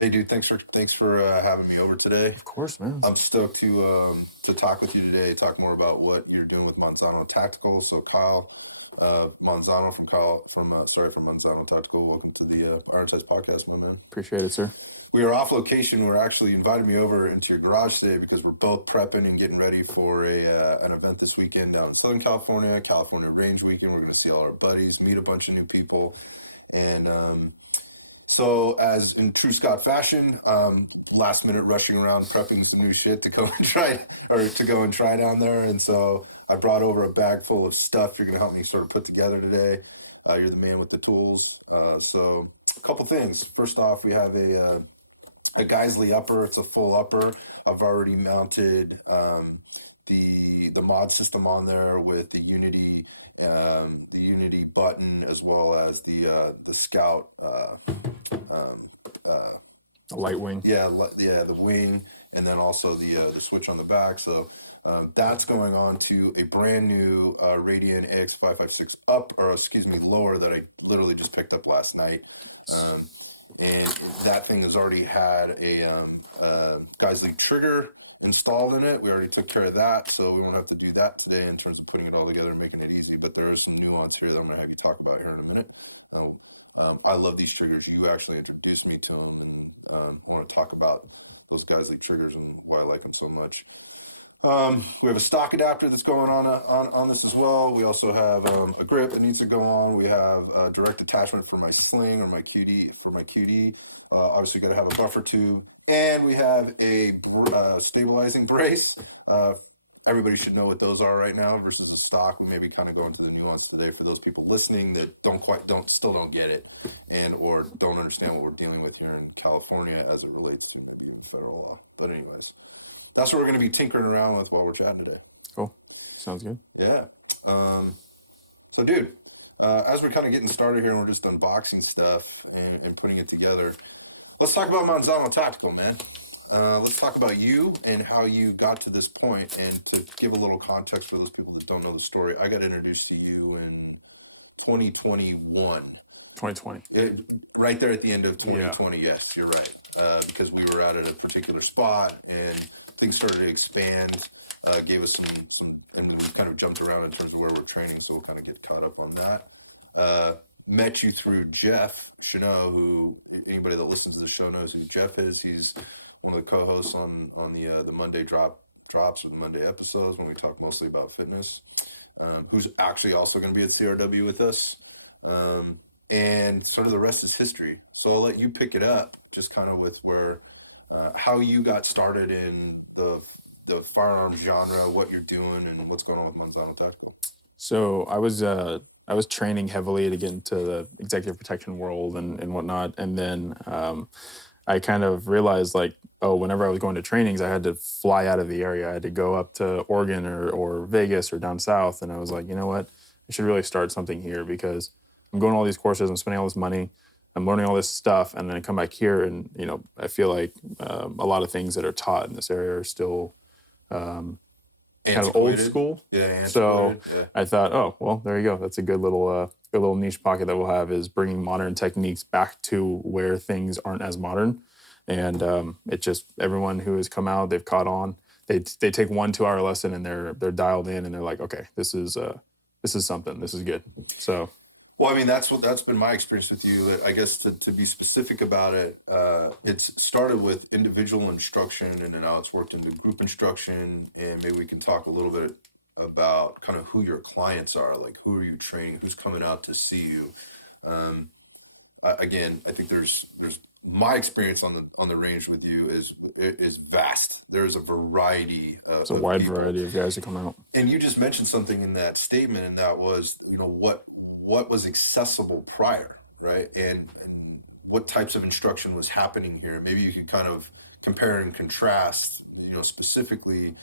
Hey, dude, thanks for having me over today. Of course, man. I'm stoked to talk with you today, talk more about what you're doing with Manzano Tactical. So Kyle Manzano from Manzano Tactical. Welcome to the Iron Sights podcast, my man. Appreciate it, sir. We are off location. We're actually invited me over into your garage today because we're both prepping and getting ready for a an event this weekend down in Southern California, California Range Weekend. We're going to see all our buddies, meet a bunch of new people, and so, as in true Scott fashion, last minute rushing around prepping some new shit to go and try down there. And so I brought over a bag full of stuff you're going to help me sort of put together today. You're the man with the tools. So a couple things. First off, we have a Geisley upper. It's a full upper. I've already mounted the mod system on there with the Unity button, as well as the Scout A light wing. the wing, and then also the switch on the back. So that's going on to a brand new Radian AX556 lower that I literally just picked up last night. And that thing has already had a Geisley trigger installed in it. We already took care of that, so we won't have to do that today in terms of putting it all together and making it easy. But there is some nuance here that I'm going to have you talk about here in a minute. I love these triggers. You actually introduced me to them, and want to talk about those Geisley triggers and why I like them so much. We have a stock adapter that's going on this as well. We also have a grip that needs to go on. We have a direct attachment for my sling or my QD. Obviously, got to have a buffer tube, and we have a stabilizing brace. Everybody should know what those are right now versus a stock. We may be kind of going to the nuance today for those people listening that still don't get it, and or don't understand what we're dealing with here in California as it relates to maybe federal law. But anyways, that's what we're going to be tinkering around with while we're chatting today. Cool. Sounds good. Yeah. So, dude, as we're kind of getting started here and we're just unboxing stuff and putting it together, let's talk about Manzano Tactical, man. Let's talk about you and how you got to this point. And to give a little context for those people that don't know the story, I got introduced to you in 2021. 2020. Right there at the end of 2020. Yeah. Yes, you're right. Because we were out at a particular spot and things started to expand, gave us some, and we kind of jumped around in terms of where we're training, so we'll kind of get caught up on that. Met you through Jeff Chanel, who anybody that listens to the show knows who Jeff is. He's one of the co-hosts on the Monday drops or the Monday episodes when we talk mostly about fitness, who's actually also going to be at CRW with us. And sort of the rest is history. So I'll let you pick it up, just kind of with where, how you got started in the firearms genre, what you're doing, and what's going on with Manzano Tactical. So I was training heavily to get into the executive protection world and whatnot, and then I kind of realized whenever I was going to trainings, I had to fly out of the area. I had to go up to Oregon or Vegas or down south, and I was like, you know what, I should really start something here because I'm going to all these courses, I'm spending all this money, I'm learning all this stuff, and then I come back here and, I feel like a lot of things that are taught in this area are still kind of old school. Yeah. So I thought, oh, well, there you go. That's a good little niche pocket that we'll have, is bringing modern techniques back to where things aren't as modern. And it just, everyone who has come out, they've caught on. They take 1 2-hour lesson and they're dialed in and they're like, okay, this is something. This is good. So. Well, I mean, that's been my experience with you. I guess to be specific about it, it's started with individual instruction, and then now it's worked into group instruction. And maybe we can talk a little bit about kind of who your clients are, like who are you training, who's coming out to see you. Again, I think there's my experience on the range with you is vast. There's a variety. It's a wide variety of guys that come out. And you just mentioned something in that statement, and that was, what was accessible prior, right? And what types of instruction was happening here. Maybe you could kind of compare and contrast, specifically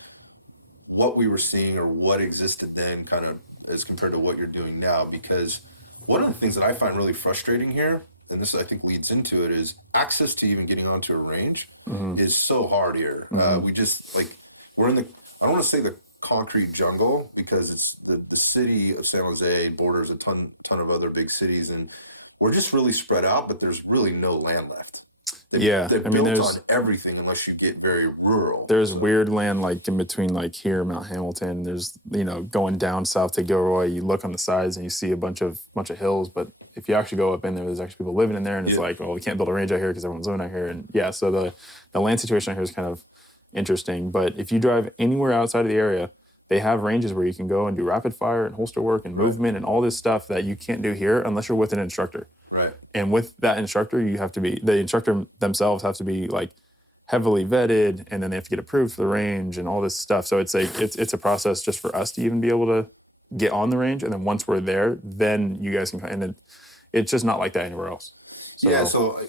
what we were seeing or what existed then kind of as compared to what you're doing now. Because one of the things that I find really frustrating here, and this I think leads into it, is access to even getting onto a range is so hard here. We just we're in I don't want to say the concrete jungle, because it's the city of San Jose borders a ton of other big cities, and we're just really spread out, but there's really no land left. Yeah, They're I mean, built on everything unless you get very rural. there's So, weird land like in between like here, Mount Hamilton. There's going down south to Gilroy. You look on the sides and you see a bunch of hills, but if you actually go up in there, there's actually people living in there, and it's yeah, like, well, we can't build a range out here because everyone's living out here, and yeah, so the land situation out here is kind of interesting. But if you drive anywhere outside of the area, they have ranges where you can go and do rapid fire and holster work and movement and all this stuff that you can't do here unless you're with an instructor. right. And with that instructor, the instructor themselves have to be like heavily vetted, and then they have to get approved for the range and all this stuff. So it's like it's a process just for us to even be able to get on the range, and then once we're there, then you guys can. And it's just not like that anywhere else. So, Yeah, so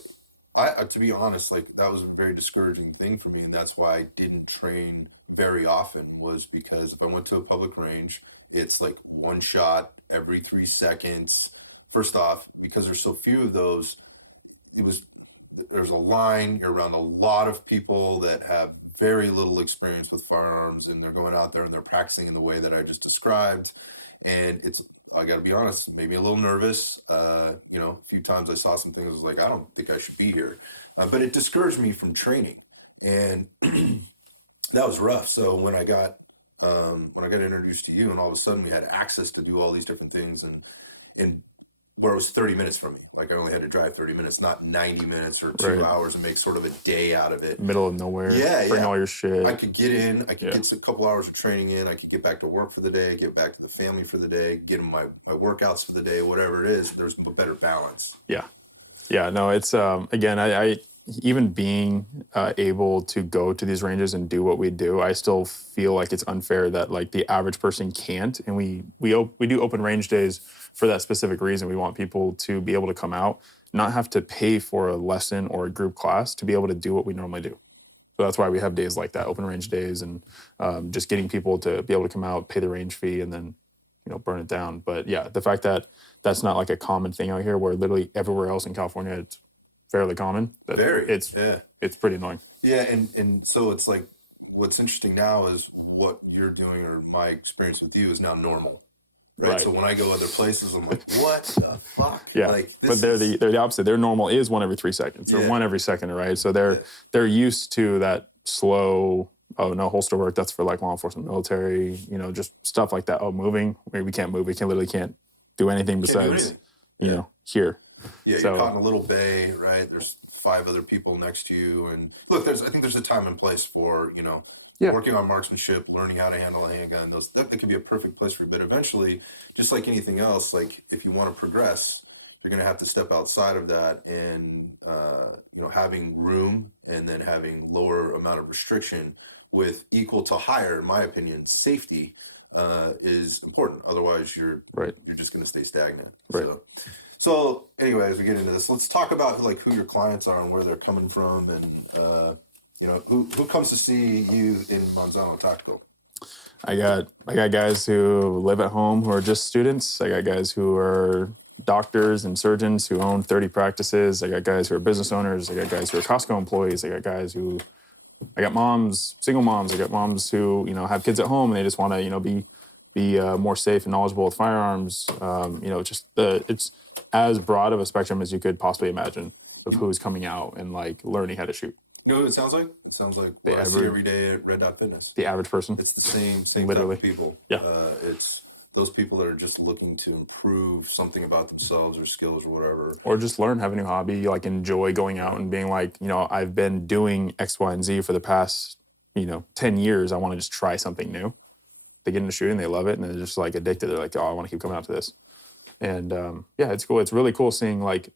I to be honest, like that was a very discouraging thing for me, and that's why I didn't train very often. Was because if I went to a public range, it's like one shot every 3 seconds. First off, because there's so few of those, it was there's a line. You're around a lot of people that have very little experience with firearms, and they're going out there and they're practicing in the way that I just described. And it's I got to be honest, made me a little nervous. A few times I saw some things, I was like, I don't think I should be here. But it discouraged me from training, and that was rough. So when I got introduced to you, and all of a sudden we had access to do all these different things, and where it was 30 minutes from me, like I only had to drive 30 minutes, not 90 minutes or 2 hours, and make sort of a day out of it. middle of nowhere. Yeah, Bring yeah. all your shit. I could get in, I could get a couple hours of training in, I could get back to work for the day, get back to the family for the day, get in my workouts for the day, whatever it is. There's a better balance. Yeah, no, it's again, I even being able to go to these ranges and do what we do, I still feel like it's unfair that like the average person can't. And we do open range days for that specific reason. We want people to be able to come out, not have to pay for a lesson or a group class to be able to do what we normally do. So that's why we have days like that, open range days, and just getting people to be able to come out, pay the range fee, and then burn it down. But yeah, the fact that that's not like a common thing out here, where literally everywhere else in California it's fairly common. It's pretty annoying. Yeah, and so it's like what's interesting now is what you're doing, or my experience with you is now normal. Right. So when I go other places, I'm like, what the fuck? Yeah. Like, but they're the opposite. Their normal is one every 3 seconds or one every second, right? So they're used to that slow, oh, no holster work, that's for like law enforcement, military, just stuff like that. Oh, moving, we can't move. We can't do anything besides, here. Yeah, you're caught in a little bay, right? There's 5 other people next to you. And look, I think there's a time and place for, working on marksmanship, learning how to handle a handgun. That could be a perfect place for you. But eventually, just like anything else, like if you want to progress, you're going to have to step outside of that, and having room and then having lower amount of restriction with equal to higher, in my opinion, safety is important. Otherwise, you're just going to stay stagnant. Right. So anyway, as we get into this, let's talk about like who your clients are and where they're coming from, and who comes to see you in Manzano Tactical. I got guys who live at home who are just students. I got guys who are doctors and surgeons who own 30 practices. I got guys who are business owners. I got guys who are Costco employees. I got moms, single moms. I got moms who have kids at home and they just want to be more safe and knowledgeable with firearms. It's as broad of a spectrum as you could possibly imagine of who's coming out and like learning how to shoot. You know what it sounds like? It sounds like what I see every day at Red Dot Fitness. The average person. It's the same Literally. type of people. Yeah. It's those people that are just looking to improve something about themselves or skills or whatever. Or just learn, have a new hobby, like enjoy going out and being like, I've been doing X, Y, and Z for the past, 10 years. I want to just try something new. They get into shooting, they love it, and they're just like addicted. They're like, oh, I want to keep coming out to this. And it's cool. It's really cool seeing like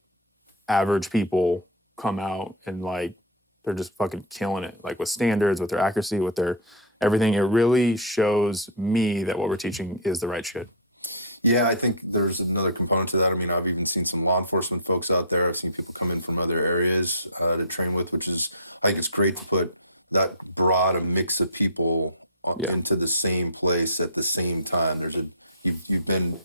average people come out and like they're just fucking killing it, like with standards, with their accuracy, with their everything. It really shows me that what we're teaching is the right shit. Yeah, I think there's another component to that. I mean, I've even seen some law enforcement folks out there. I've seen people come in from other areas to train with, which is, I think it's great to put that broad a mix of people into the same place at the same time. You've been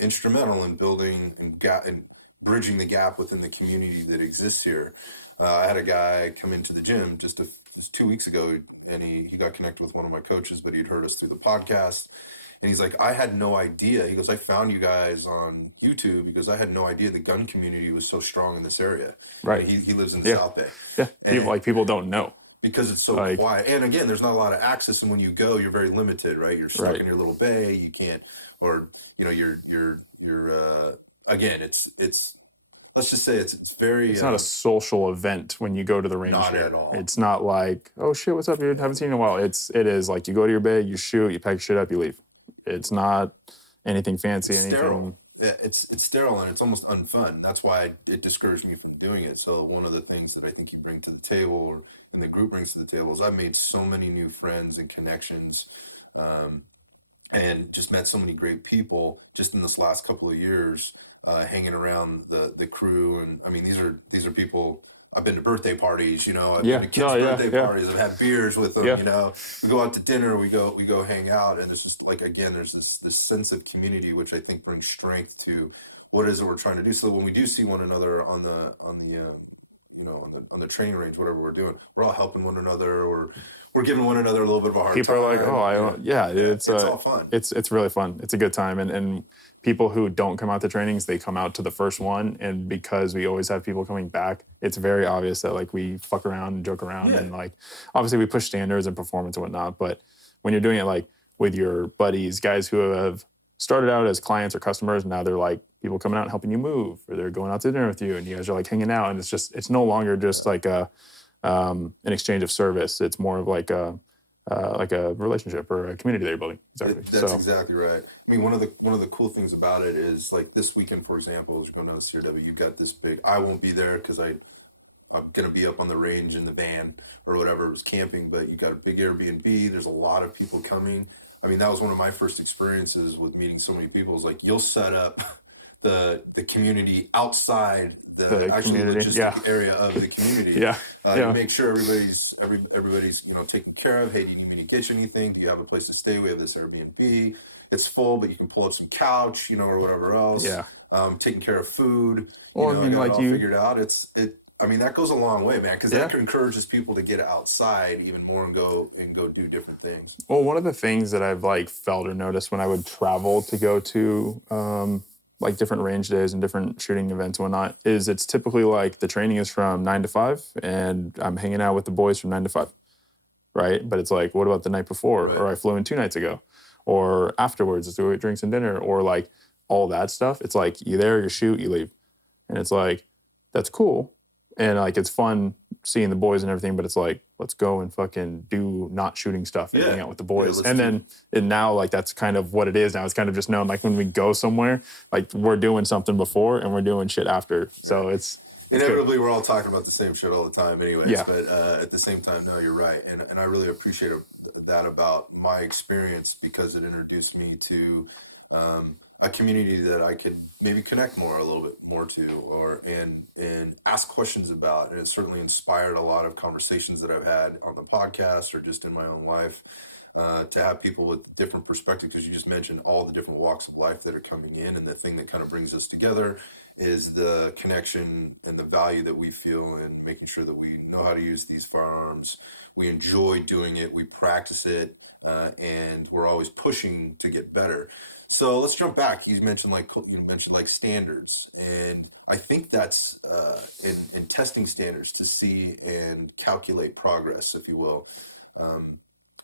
instrumental in building and bridging the gap within the community that exists here. I had a guy come into the gym just 2 weeks ago, and he got connected with one of my coaches, but he'd heard us through the podcast. And he's like, I had no idea. He goes, I found you guys on YouTube because I had no idea the gun community was so strong in this area. Right. He lives in the Yeah. South Bay. Yeah. And People don't know. because it's so Like, quiet. And again, there's not a lot of access. And when you go, you're very limited, right? You're stuck right. in your little bay. You can't, or, you know, again, it's, let's just say it's very, It's not a social event when you go to the range not here. at all. It's not like, oh shit, what's up, dude? Haven't seen you in a while. It is like you go to your bay, you shoot, you pack shit up, you leave. It's not anything fancy, It's anything. sterile. It's sterile and it's almost unfun. That's why it discouraged me from doing it. So one of the things that I think you bring to the table, or and the group brings to the table, is I've made so many new friends and connections, and just met so many great people just in this last couple of years, hanging around the crew. And I mean, these are people. I've been to birthday parties, you know, I've been to kids' birthday parties, I've had beers with them, you know, we go out to dinner, we go hang out. And it's just like, again, there's this sense of community, which I think brings strength to what it is that we're trying to do. So when we do see one another on the you know, on the training range, whatever we're doing, we're all helping one another, or we're giving one another a little bit of a hard people time. People are like, oh, it's all fun. It's really fun. It's a good time. And people who don't come out to trainings, they come out to the first one. And because we always have people coming back, it's very obvious that like we fuck around and joke around. And like, obviously we push standards and performance and whatnot. But when you're doing it like with your buddies, guys who have started out as clients or customers, now they're like people coming out and helping you move, or they're going out to dinner with you and you guys are like hanging out. And it's no longer just like an exchange of service. It's more of like a relationship or a community that you're building. Exactly. That's exactly right. I mean, one of the cool things about it is like this weekend, for example, as you're going down to the CRW, you've got this big. I won't be there because I'm gonna be up on the range in the van or whatever. It was camping, but you got a big Airbnb. There's a lot of people coming. I mean, that was one of my first experiences with meeting so many people. Is like you'll set up the community outside the actual logistic area of the community. To make sure everybody's you know taken care of. Hey, do you need me to get you anything? Do you have a place to stay? We have this Airbnb. It's full, but you can pull up some couch, you know, or whatever else. Taking care of food. Well, you know, I mean, I got like it all figured out. I mean, that goes a long way, man, because that encourages people to get outside even more and go do different things. Well, one of the things that I've like felt or noticed when I would travel to go to like different range days and different shooting events and whatnot is it's typically like the training is from 9 to 5 and I'm hanging out with the boys from 9 to 5, right? But it's like, what about the night before? Or I flew in 2 nights ago, or afterwards, let's do drinks and dinner, or like all that stuff. It's like you there, you shoot, you leave, and it's like that's cool. And like it's fun seeing the boys and everything, but it's like let's go and fucking do not shooting stuff and hang out with the boys. And now like that's kind of what it is now. It's kind of just known like when we go somewhere, like we're doing something before and we're doing shit after. So it's inevitably we're all talking about the same shit all the time, anyways. But at the same time, no, you're right, and I really appreciate that about my experience because it introduced me to a community that I could maybe connect a little bit more to, and ask questions about. And it certainly inspired a lot of conversations that I've had on the podcast or just in my own life, to have people with different perspectives, because you just mentioned all the different walks of life that are coming in. And the thing that kind of brings us together is the connection and the value that we feel in making sure that we know how to use these firearms. We enjoy doing it, we practice it, and we're always pushing to get better. So let's jump back. You mentioned like standards, and I think that's in testing standards to see and calculate progress, if you will.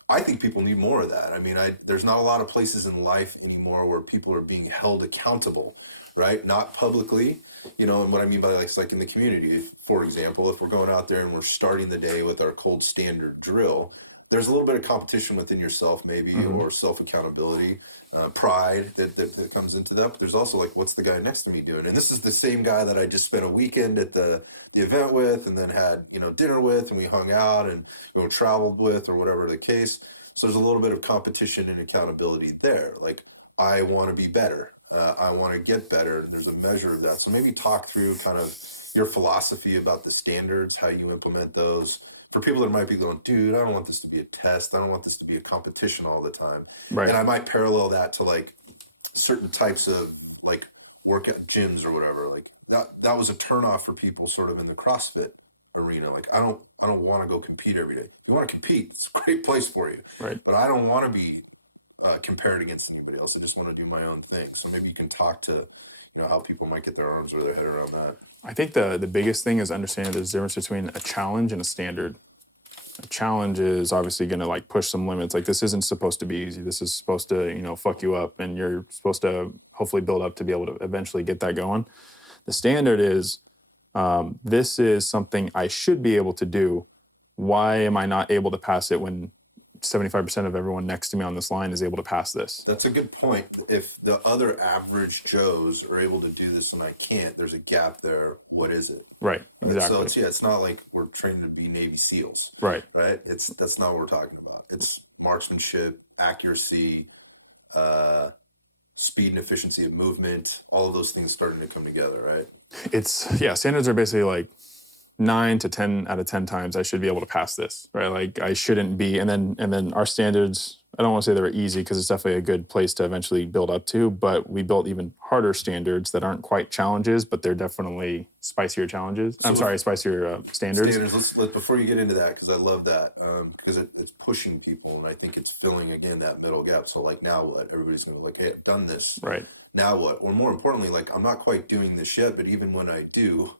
I think people need more of that. I mean, there's not a lot of places in life anymore where people are being held accountable, right? Not publicly, you know. And what I mean by that is like in the community, for example, if we're going out there and we're starting the day with our cold standard drill, there's a little bit of competition within yourself, maybe, or self-accountability, pride that comes into that. But there's also like, what's the guy next to me doing? And this is the same guy that I just spent a weekend at the event with, and then had, you know, dinner with, and we hung out and, you know, traveled with, or whatever the case. So there's a little bit of competition and accountability there. Like, I want to be better. I want to get better. There's a measure of that. So maybe talk through kind of your philosophy about the standards, how you implement those. For people that might be going, dude, I don't want this to be a test. I don't want this to be a competition all the time. Right. And I might parallel that to like certain types of like workout gyms or whatever. Like that was a turnoff for people sort of in the CrossFit arena. Like, I don't want to go compete every day. You want to compete, it's a great place for you. Right. But I don't want to be compare it against anybody else. I just want to do my own thing. So maybe you can talk to, how people might get their arms or their head around that. I think the biggest thing is understanding there's a difference between a challenge and a standard. A challenge is obviously going to like push some limits. Like this isn't supposed to be easy. This is supposed to, fuck you up, and you're supposed to hopefully build up to be able to eventually get that going. The standard is this is something I should be able to do. Why am I not able to pass it when 75% of everyone next to me on this line is able to pass this? That's a good point. If the other average Joes are able to do this and I can't, there's a gap there. What is it? Right, exactly. So it's not like we're trained to be Navy SEALs. Right. That's not what we're talking about. It's marksmanship, accuracy, speed and efficiency of movement, all of those things starting to come together, right? Standards are basically like 9 to 10 out of 10 times I should be able to pass this, right? Like I shouldn't be. And then our standards, I don't want to say they were easy because it's definitely a good place to eventually build up to, but we built even harder standards that aren't quite challenges, but they're definitely spicier challenges. Spicier standards. Before you get into that, because I love that, because it's pushing people, and I think it's filling, again, that middle gap. So like, now what? Everybody's going to like, hey, I've done this. Right. Now what? Or more importantly, like, I'm not quite doing this yet, but even when I do,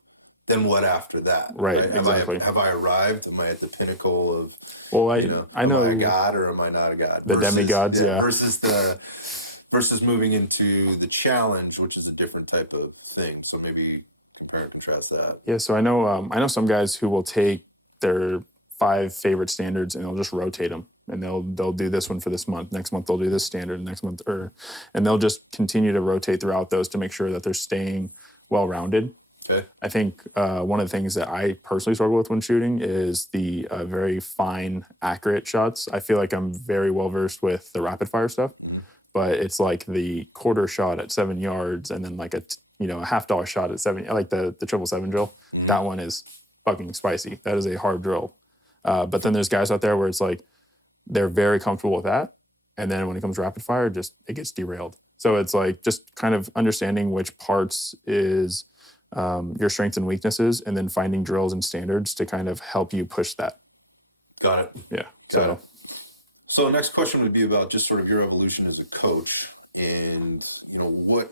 then what after that? Right, exactly. Have I arrived? Am I at the pinnacle of, I know, am I a god or am I not a god? The demigods, yeah. Versus moving into the challenge, which is a different type of thing. So maybe compare and contrast that. Yeah, so I know some guys who will take their 5 favorite standards and they'll just rotate them. And they'll do this one for this month. Next month they'll do this standard. Next month, and they'll just continue to rotate throughout those to make sure that they're staying well-rounded. Okay. I think one of the things that I personally struggle with when shooting is the very fine, accurate shots. I feel like I'm very well versed with the rapid fire stuff, but it's like the quarter shot at 7 yards and then like a $50 shot at 7, like the 777 drill. That one is fucking spicy. That is a hard drill. But then there's guys out there where it's like they're very comfortable with that, and then when it comes to rapid fire, it gets derailed. So it's like just kind of understanding which parts is your strengths and weaknesses, and then finding drills and standards to kind of help you push that. Got it. Yeah. So next question would be about just sort of your evolution as a coach, and what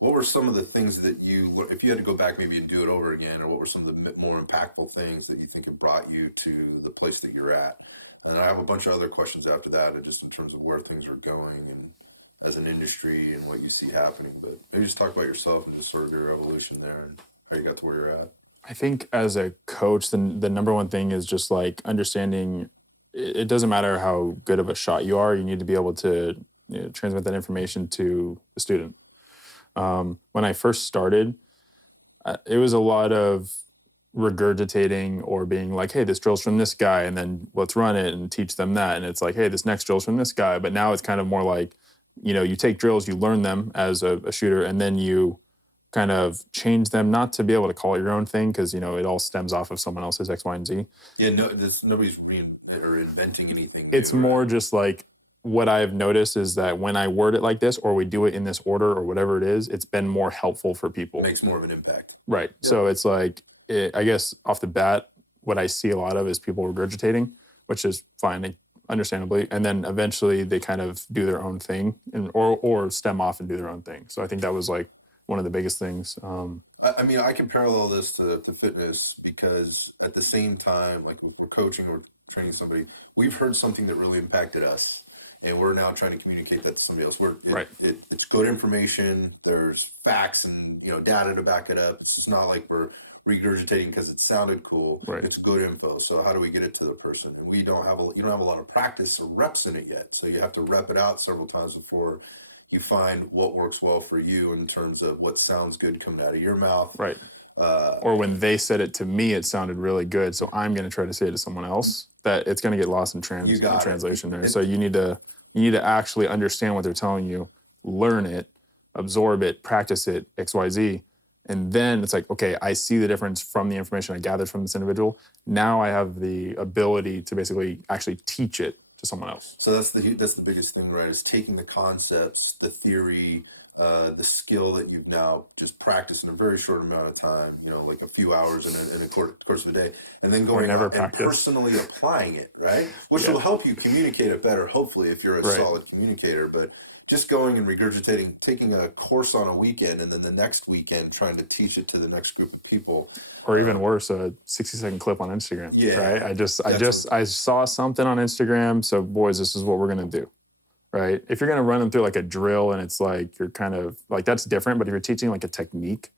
were some of the things that if you had to go back maybe and do it over again, or what were some of the more impactful things that you think have brought you to the place that you're at? And I have a bunch of other questions after that, and just in terms of where things are going and as an industry and what you see happening. But maybe just talk about yourself and just sort of your evolution there and how you got to where you're at. I think as a coach, the number one thing is just like understanding it doesn't matter how good of a shot you are. You need to be able to transmit that information to the student. When I first started, it was a lot of regurgitating or being like, hey, this drill's from this guy, and then let's run it and teach them that. And it's like, hey, this next drill's from this guy. But now it's kind of more like, you take drills, you learn them as a shooter, and then you kind of change them, not to be able to call it your own thing, because, it all stems off of someone else's X, Y, and Z. Yeah, nobody's inventing anything. It's more just like, what I've noticed is that when I word it like this, or we do it in this order, or whatever it is, it's been more helpful for people. Makes more of an impact. Right. Yeah. So it's like, I guess off the bat, what I see a lot of is people regurgitating, which is fine, understandably. And then eventually they kind of do their own thing or stem off and do their own thing. So I think that was like one of the biggest things. I mean, I can parallel this to fitness, because at the same time, like we're coaching or training somebody, we've heard something that really impacted us, and we're now trying to communicate that to somebody else. It's good information. There's facts and data to back it up. It's not like we're regurgitating because it sounded cool. Right. It's good info. So how do we get it to the person? And you don't have a lot of practice or reps in it yet. So you have to rep it out several times before you find what works well for you in terms of what sounds good coming out of your mouth. Right. Or when they said it to me, it sounded really good. So I'm going to try to say it to someone else. That it's going to get lost in translation there. So you need to actually understand what they're telling you, learn it, absorb it, practice it, X, Y, Z. And then it's like, okay, I see the difference from the information I gathered from this individual. Now I have the ability to basically actually teach it to someone else. So that's the biggest thing, right? Is taking the concepts, the theory, the skill that you've now just practiced in a very short amount of time, like a few hours in a course of a day, and then going never out and practice. personally applying it, right? Which Yeah. will help you communicate it better, hopefully, if you're a Right. solid communicator. But just going and regurgitating, taking a course on a weekend, and then the next weekend trying to teach it to the next group of people. Or even worse, a 60-second clip on Instagram. Yeah, right. I saw something on Instagram. So boys, this is what we're gonna do. Right. If you're gonna run them through like a drill and it's like you're kind of like that's different. But if you're teaching like a technique,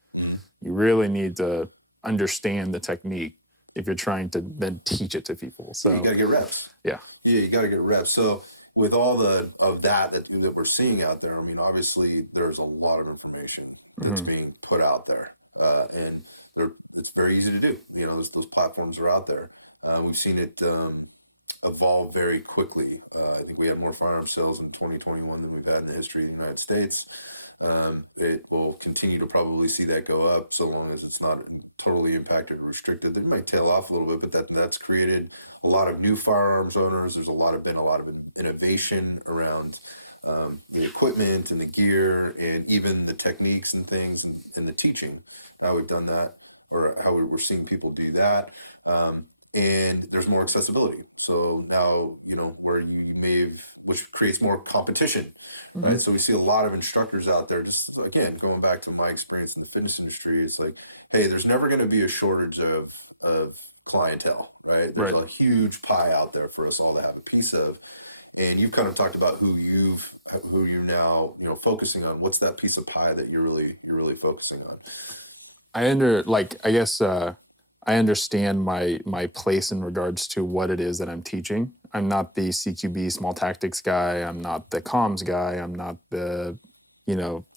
you really need to understand the technique if you're trying to then teach it to people. So you gotta get reps. Yeah, you gotta get reps. So with all that we're seeing out there, I mean, obviously there's a lot of information that's being put out there, and it's very easy to do. Those platforms are out there. We've seen it evolve very quickly. I think we had more firearm sales in 2021 than we've had in the history of the United States. It will continue to probably see that go up so long as it's not totally impacted or restricted. It might tail off a little bit, but that's created a lot of new firearms owners. There's been a lot of innovation around the equipment and the gear and even the techniques and things and the teaching, how we've done that or how we're seeing people do that. And there's more accessibility. So now, where you which creates more competition, right? So we see a lot of instructors out there, just again, going back to my experience in the fitness industry, it's like, hey, there's never going to be a shortage of clientele, right? There's a huge pie out there for us all to have a piece of. And you've kind of talked about who you're now, focusing on. What's that piece of pie that you're really focusing on? I understand my place in regards to what it is that I'm teaching. I'm not the CQB small tactics guy. I'm not the comms guy. I'm not the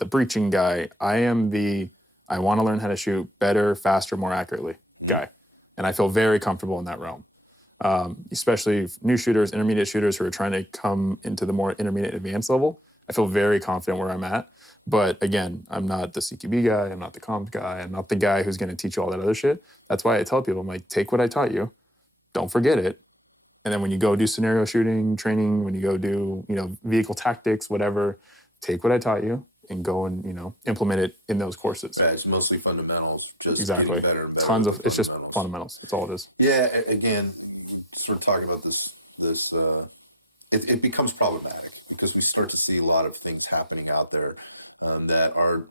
breaching guy. I want to learn how to shoot better, faster, more accurately guy. And I feel very comfortable in that realm. Especially new shooters, intermediate shooters who are trying to come into the more intermediate advanced level. I feel very confident where I'm at. But again, I'm not the CQB guy. I'm not the comms guy. I'm not the guy who's going to teach you all that other shit. That's why I tell people, I'm like, take what I taught you. Don't forget it. And then when you go do scenario shooting training, when you go do, vehicle tactics, whatever, take what I taught you and go and, implement it in those courses. Yeah, it's mostly fundamentals. Just exactly. Better and better. Tons of, it's just fundamentals. That's all it is. Yeah. Again, sort of talking about this, it becomes problematic because we start to see a lot of things happening out there that aren't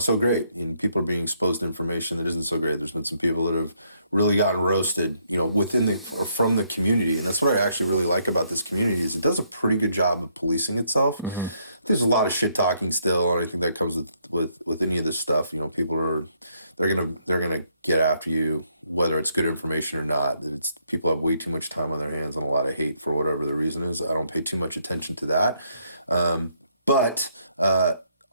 so great, and people are being exposed to information that isn't so great. There's been some people that have really gotten roasted, within or from the community, and that's what I actually really like about this community is it does a pretty good job of policing itself. There's a lot of shit talking still, and I think that comes with any of this stuff. People they're gonna get after you whether it's good information or not. People have way too much time on their hands and a lot of hate for whatever the reason is. I don't pay too much attention to that, but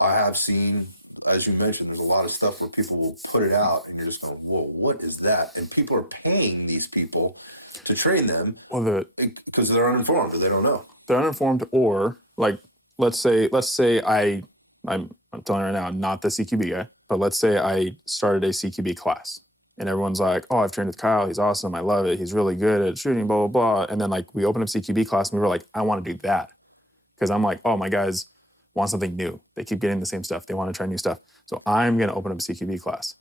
I have seen, as you mentioned, there's a lot of stuff where people will put it out and you're just going, whoa, what is that? And people are paying these people to train them because they're uninformed or they don't know. They're uninformed, or like, let's say I'm telling you right now, I'm not the CQB guy, but let's say I started a CQB class and everyone's like, oh, I've trained with Kyle. He's awesome. I love it. He's really good at shooting, blah, blah, blah. And then like we open up CQB class and we were like, I want to do that. Because I'm like, oh, my guys want something new. They keep getting the same stuff. They want to try new stuff. So I'm going to open up a CQB class.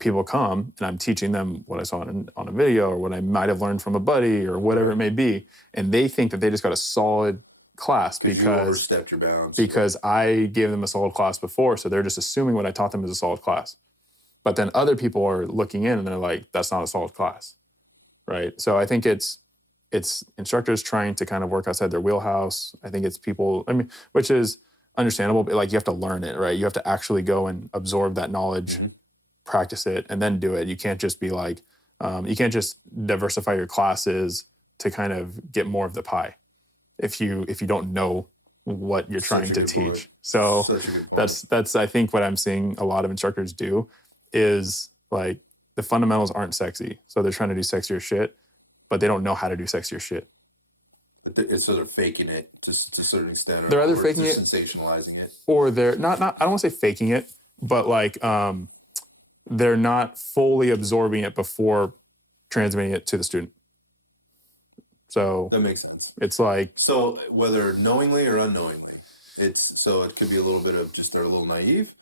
People come and I'm teaching them what I saw on a video or what I might have learned from a buddy or whatever it may be. And they think that they just got a solid class because you overstepped your bounds. Because I gave them a solid class before. So they're just assuming what I taught them is a solid class. But then other people are looking in and they're like, that's not a solid class. Right. So I think it's instructors trying to kind of work outside their wheelhouse. I think it's people, which is understandable, but like you have to learn it, right? You have to actually go and absorb that knowledge, practice it, and then do it. You can't just be like, you can't just diversify your classes to kind of get more of the pie if you don't know what you're trying to teach. Point. So that's I think what I'm seeing a lot of instructors do is like the fundamentals aren't sexy. So they're trying to do sexier shit, but they don't know how to do sexier shit. So they're faking it to a certain extent. They're either faking it, sensationalizing it, or they're not. I don't want to say faking it, but like they're not fully absorbing it before transmitting it to the student. So that makes sense. It's like, so whether knowingly or unknowingly, So it could be a little bit of just they're a little naive,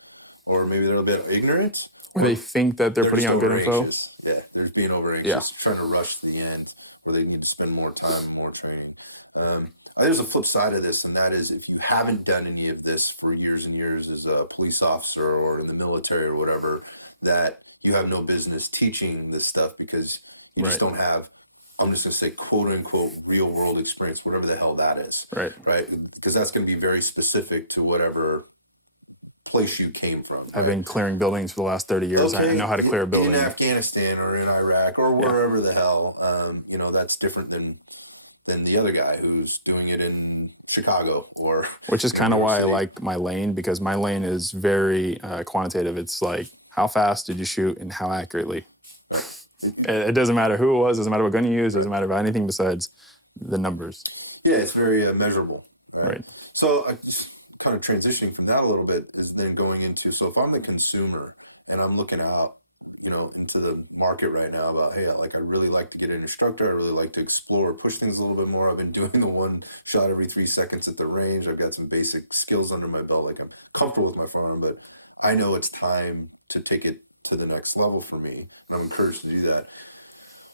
or maybe they're a bit ignorant. Or they think that they're putting just out good info. anxious. Yeah, they're just being over Yeah. anxious, trying to rush to the end where they need to spend more time and more training. I think there's a flip side of this, and that is if you haven't done any of this for years and years as a police officer or in the military or whatever, that you have no business teaching this stuff because you just don't have, I'm just going to say, quote unquote, real world experience, whatever the hell that is. Right. Because that's going to be very specific to whatever place you came from. I've been clearing buildings for the last 30 years. I know how to clear a building. In Afghanistan or in Iraq or wherever the hell, that's different than the other guy who's doing it in Chicago or. Which is kind of why I like my lane, because my lane is very quantitative. It's like, how fast did you shoot and how accurately? It doesn't matter who it was, doesn't matter what gun you use, doesn't matter about anything besides the numbers. Yeah, it's very measurable. Right. So just kind of transitioning from that a little bit is then going into, so if I'm the consumer and I'm looking out, into the market right now about, hey, I really like to get an instructor. I really like to explore, push things a little bit more. I've been doing the one shot every 3 seconds at the range. I've got some basic skills under my belt. Like I'm comfortable with my firearm, but I know it's time to take it to the next level for me. And I'm encouraged to do that.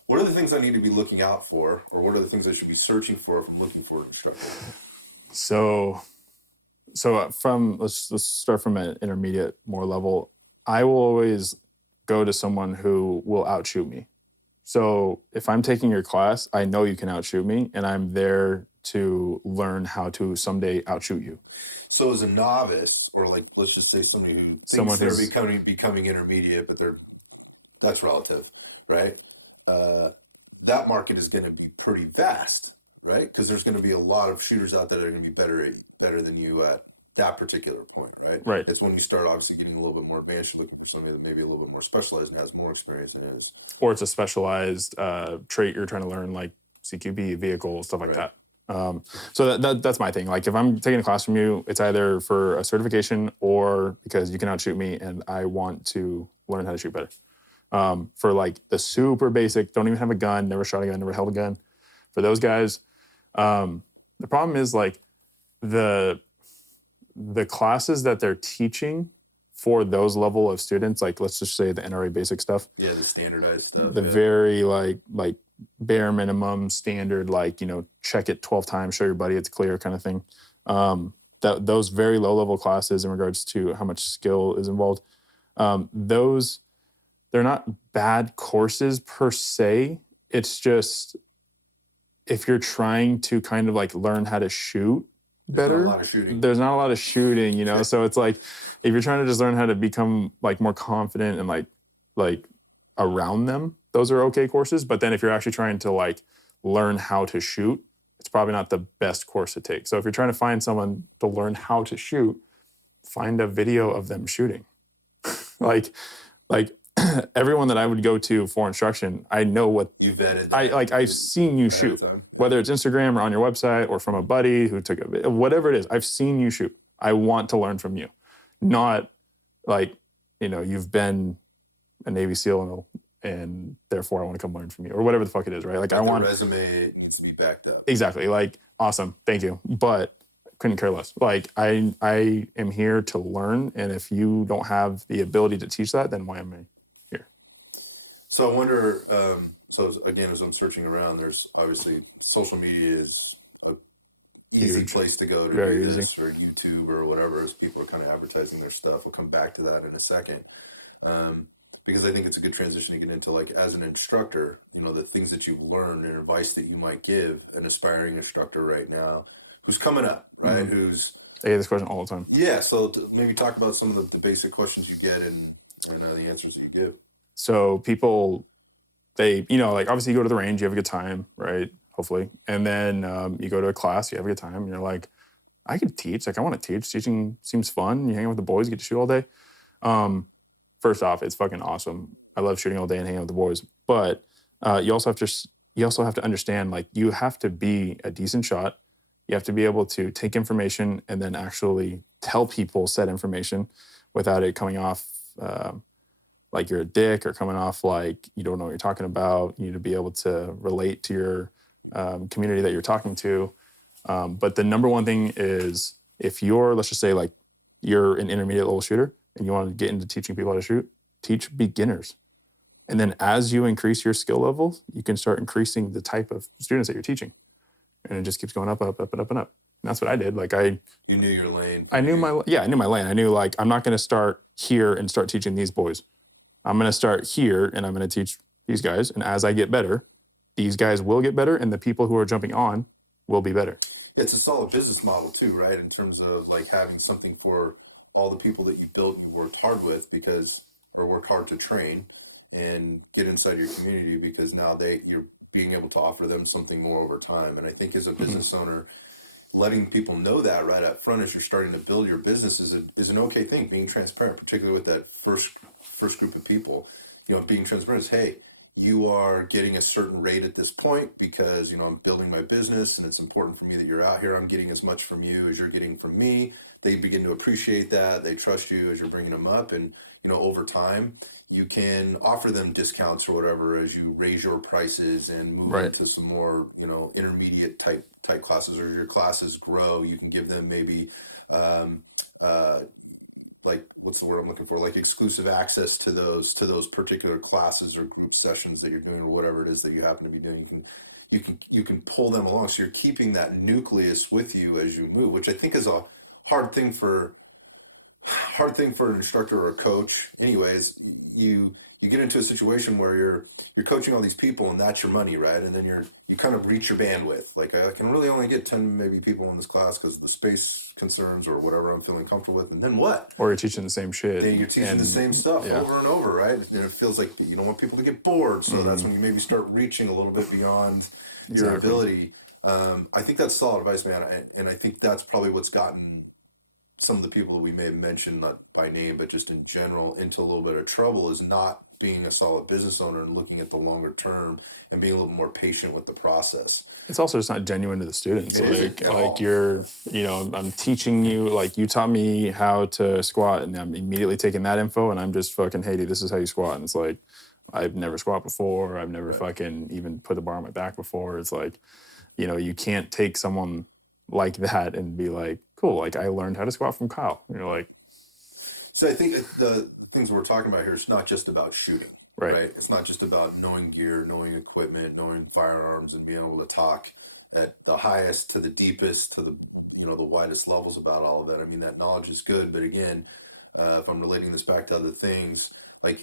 What are the things I need to be looking out for, or what are the things I should be searching for if I'm looking for an instructor? So let's start from an intermediate more level. I will always go to someone who will outshoot me. So if I'm taking your class, I know you can outshoot me, and I'm there to learn how to someday outshoot you. So as a novice, or let's just say somebody who thinks they're becoming intermediate, but that's relative, right? That market is going to be pretty vast, right? Because there's going to be a lot of shooters out there that are going to be better than you at that particular point, right? Right. It's when you start obviously getting a little bit more advanced, you're looking for somebody that maybe a little bit more specialized and has more experience than is. Or it's a specialized trait you're trying to learn, like CQB, vehicle, stuff like that. So that's my thing. Like if I'm taking a class from you, it's either for a certification or because you can outshoot me and I want to learn how to shoot better. For like the super basic, don't even have a gun, never shot a gun, never held a gun. For those guys, the problem is like the classes that they're teaching for those level of students, like let's just say the NRA basic stuff. Yeah, the standardized stuff. The very like bare minimum standard, check it 12 times, show your buddy it's clear kind of thing. Those very low level classes in regards to how much skill is involved, they're not bad courses per se. It's just if you're trying to kind of like learn how to shoot better, there's not a lot of shooting, so it's like if you're trying to just learn how to become like more confident and like around them, those are okay courses. But then if you're actually trying to like learn how to shoot, it's probably not the best course to take. So if you're trying to find someone to learn how to shoot, find a video of them shooting. like everyone that I would go to for instruction, I know what you vetted. I've seen you shoot, whether it's Instagram or on your website or from a buddy who took a video, whatever it is. I've seen you shoot. I want to learn from you, not like you've been a Navy SEAL and therefore I want to come learn from you or whatever the fuck it is, right? Like I want the resume needs to be backed up. Exactly. Like awesome, thank you, but couldn't care less. Like I am here to learn, and if you don't have the ability to teach that, then why am I here? So I wonder, again, as I'm searching around, there's obviously social media is an easy place to go to do this, or YouTube or whatever, as people are kind of advertising their stuff. We'll come back to that in a second. Because I think it's a good transition to get into, like, as an instructor, the things that you've learned and advice that you might give an aspiring instructor right now who's coming up, right? Mm-hmm. I get this question all the time. Yeah, so maybe talk about some of the basic questions you get and the answers that you give. So people, they, obviously you go to the range, you have a good time, right? Hopefully. And then you go to a class, you have a good time, and you're like, I could teach. Like, I want to teach. Teaching seems fun. You hang out with the boys, you get to shoot all day. First off, it's fucking awesome. I love shooting all day and hanging out with the boys. But you also have to understand, like, you have to be a decent shot. You have to be able to take information and then actually tell people said information without it coming off like you're a dick or coming off like you don't know what you're talking about. You need to be able to relate to your community that you're talking to. But the number one thing is if you're, let's just say, like, you're an intermediate level shooter and you want to get into teaching people how to shoot, teach beginners. And then as you increase your skill level, you can start increasing the type of students that you're teaching. And it just keeps going up, up, up, and up, and up. And that's what I did. Like, You knew your lane. I knew my lane. I knew, like, I'm not going to start here and start teaching these boys. I'm going to start here and I'm going to teach these guys. And as I get better, these guys will get better, and the people who are jumping on will be better. It's a solid business model too, right? In terms of like having something for all the people that you built and worked hard with, or worked hard to train and get inside your community, because now you're being able to offer them something more over time. And I think as a business owner, letting people know that right up front as you're starting to build your business is an okay thing. Being transparent, particularly with that first group of people, being transparent is, hey, you are getting a certain rate at this point because, I'm building my business and it's important for me that you're out here. I'm getting as much from you as you're getting from me. They begin to appreciate that. They trust you as you're bringing them up. And, over time, you can offer them discounts or whatever as you raise your prices and move into some more, intermediate type classes, or your classes grow. You can give them maybe, like, what's the word I'm looking for? Like exclusive access to those particular classes or group sessions that you're doing, or whatever it is that you happen to be doing. You can pull them along. So you're keeping that nucleus with you as you move, which I think is a hard thing for an instructor or a coach. Anyways, you get into a situation where you're coaching all these people and that's your money, right? And then you kind of reach your bandwidth. Like, I can really only get 10 maybe people in this class because of the space concerns or whatever I'm feeling comfortable with. And then what? Or you're teaching the same shit. Then you're teaching the same stuff over and over, right? And it feels like you don't want people to get bored. So that's when you maybe start reaching a little bit beyond your ability. I think that's solid advice, man. And I think that's probably what's gotten some of the people we may have mentioned, not by name, but just in general, into a little bit of trouble, is not being a solid business owner and looking at the longer term and being a little more patient with the process. It's also just not genuine to the students. Like you're, I'm teaching you, like, you taught me how to squat, and I'm immediately taking that info and I'm just fucking, hey, dude, this is how you squat. And it's like, I've never squat before. I've never fucking even put a bar on my back before. It's like, you can't take someone like that and be like, cool, like, I learned how to squat from Kyle. And you're like, so I think that the things we're talking about here is not just about shooting, right? It's not just about knowing gear, knowing equipment, knowing firearms, and being able to talk at the highest to the deepest to the the widest levels about all of it. I mean, that knowledge is good, but again, if I'm relating this back to other things, like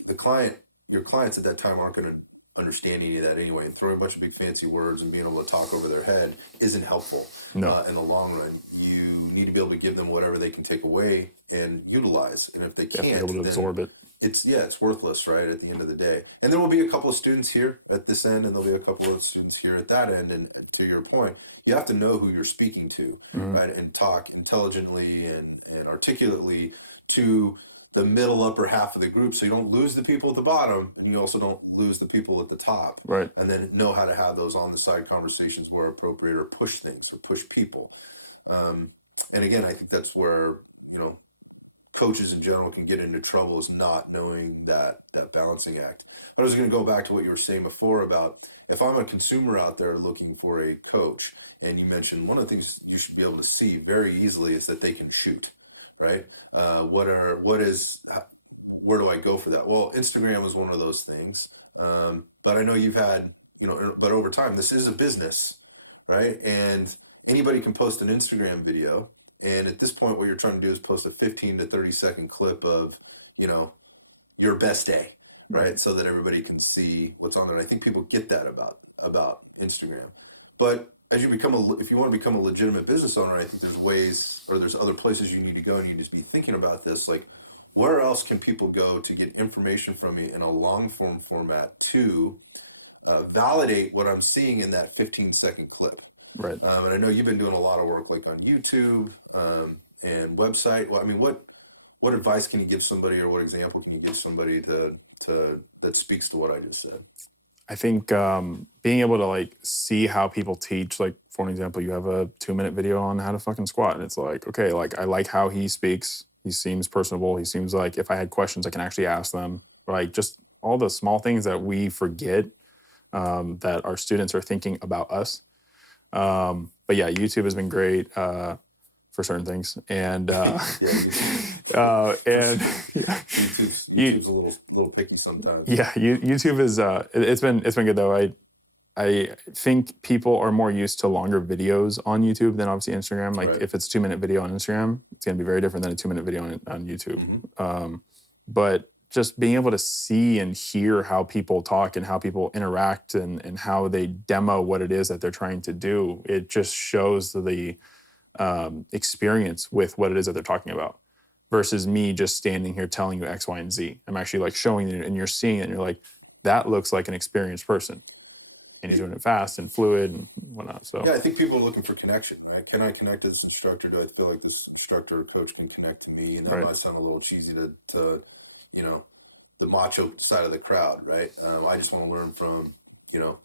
your clients at that time aren't going to understand any of that anyway. And throwing a bunch of big fancy words and being able to talk over their head isn't helpful. No. In the long run. You need to be able to give them whatever they can take away and utilize. And if they can't, be able to absorb it. It's worthless, right, at the end of the day. And there will be a couple of students here at this end, and there'll be a couple of students here at that end. And to your point, you have to know who you're speaking to, right, and talk intelligently and articulately to the middle upper half of the group, so you don't lose the people at the bottom, and you also don't lose the people at the top. Right. And then know how to have those on the side conversations where appropriate, or push things, or push people. And again, I think that's where coaches in general can get into trouble, is not knowing that balancing act. But I was going to go back to what you were saying before about, if I'm a consumer out there looking for a coach, and you mentioned one of the things you should be able to see very easily is that they can shoot. Right? Where do I go for that? Well, Instagram is one of those things. But I know you've had, but over time, this is a business, right? And anybody can post an Instagram video. And at this point, what you're trying to do is post a 15 to 30-second clip of, your best day, right? So that everybody can see what's on there. And I think people get that about Instagram. But as if you want to become a legitimate business owner, I think there's ways, or there's other places you need to go, and you just be thinking about this, like, where else can people go to get information from me in a long form format to validate what I'm seeing in that 15-second clip? Right. And I know you've been doing a lot of work, like on YouTube and website. Well, I mean, what advice can you give somebody, or what example can you give somebody to that speaks to what I just said? I think being able to, like, see how people teach, like, for an example, you have a 2-minute video on how to fucking squat, and it's like, okay, like, I like how he speaks. He seems personable. He seems like if I had questions, I can actually ask them. Like, just all the small things that we forget that our students are thinking about us. But yeah, YouTube has been great. for certain things, and YouTube's a little picky sometimes. Yeah, YouTube is it's been good though. I think people are more used to longer videos on YouTube than obviously Instagram. Like if it's a 2-minute video on Instagram, it's going to be very different than a 2-minute video on YouTube. But just being able to see and hear how people talk and how people interact and how they demo what it is that they're trying to do, it just shows the experience with what it is that they're talking about versus me just standing here telling you X, Y, and Z. I'm actually like showing you and you're seeing it and you're like, that looks like an experienced person. And he's doing it fast and fluid and whatnot. So yeah, I think people are looking for connection, right? Can I connect to this instructor? Do I feel like this instructor or coach can connect to me? And that might sound a little cheesy to you know, the macho side of the crowd, right? I just want to learn from, you know,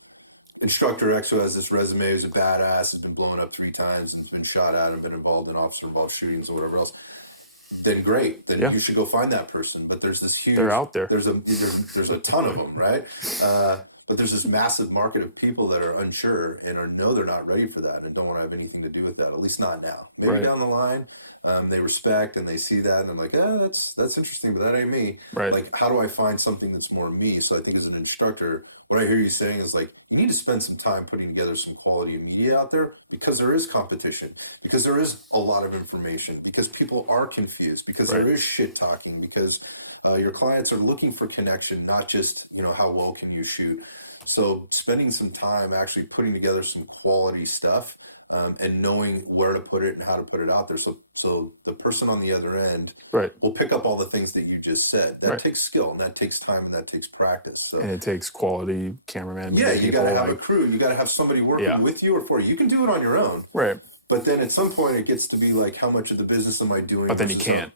instructor X who has this resume, who's a badass, has been blown up 3 times and been shot at and been involved in officer-involved shootings or whatever else. Then great. Then you should go find that person. But there's this huge. They're out there. There's a ton of them, right? But there's this massive market of people that are unsure and know they're not ready for that and don't want to have anything to do with that, at least not now. Maybe down the line, they respect and they see that and I'm like, that's interesting, but that ain't me. Right. Like, how do I find something that's more me? So I think as an instructor, what I hear you saying is like, you need to spend some time putting together some quality media out there because there is competition, because there is a lot of information, because people are confused, because there is shit talking, because your clients are looking for connection, not just, you know, how well can you shoot. So spending some time actually putting together some quality stuff and knowing where to put it and how to put it out there. So the person on the other end will pick up all the things that you just said. That takes skill and that takes time and that takes practice. So, and it takes quality cameraman. Yeah, you got to have a crew. You got to have somebody working with you or for you. You can do it on your own. Right. But then at some point it gets to be like, how much of the business am I doing? But then you can't.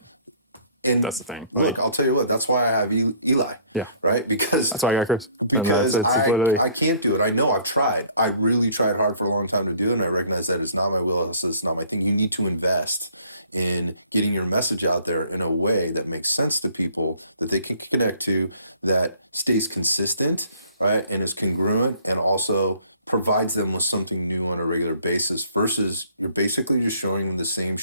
And that's the thing. Look, I'll tell you what, that's why I have Eli. Yeah. Right? Because that's why I got Chris. Because I can't do it. I know I've tried. I really tried hard for a long time to do it. And I recognize that it's not my wheelhouse. It's not my thing. You need to invest in getting your message out there in a way that makes sense to people, that they can connect to, that stays consistent, right? And is congruent and also provides them with something new on a regular basis versus you're basically just showing them the same,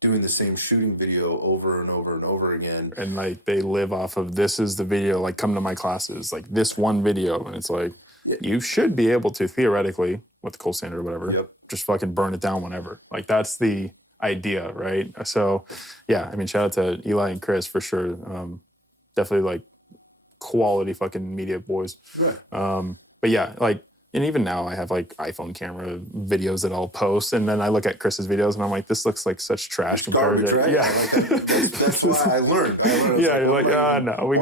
doing the same shooting video over and over and over again. And like they live off of this is the video, like come to my classes, like this one video. And it's like, you should be able to theoretically, with the cold standard or whatever, just fucking burn it down whenever. Like that's the idea, right? So yeah, I mean, shout out to Eli and Chris for sure. Definitely like quality fucking media boys. But yeah, like, and even now I have like iPhone camera videos that I'll post and then I look at Chris's videos and I'm like, this looks like such trash compared to, right? That's why I learned. You're like, no, we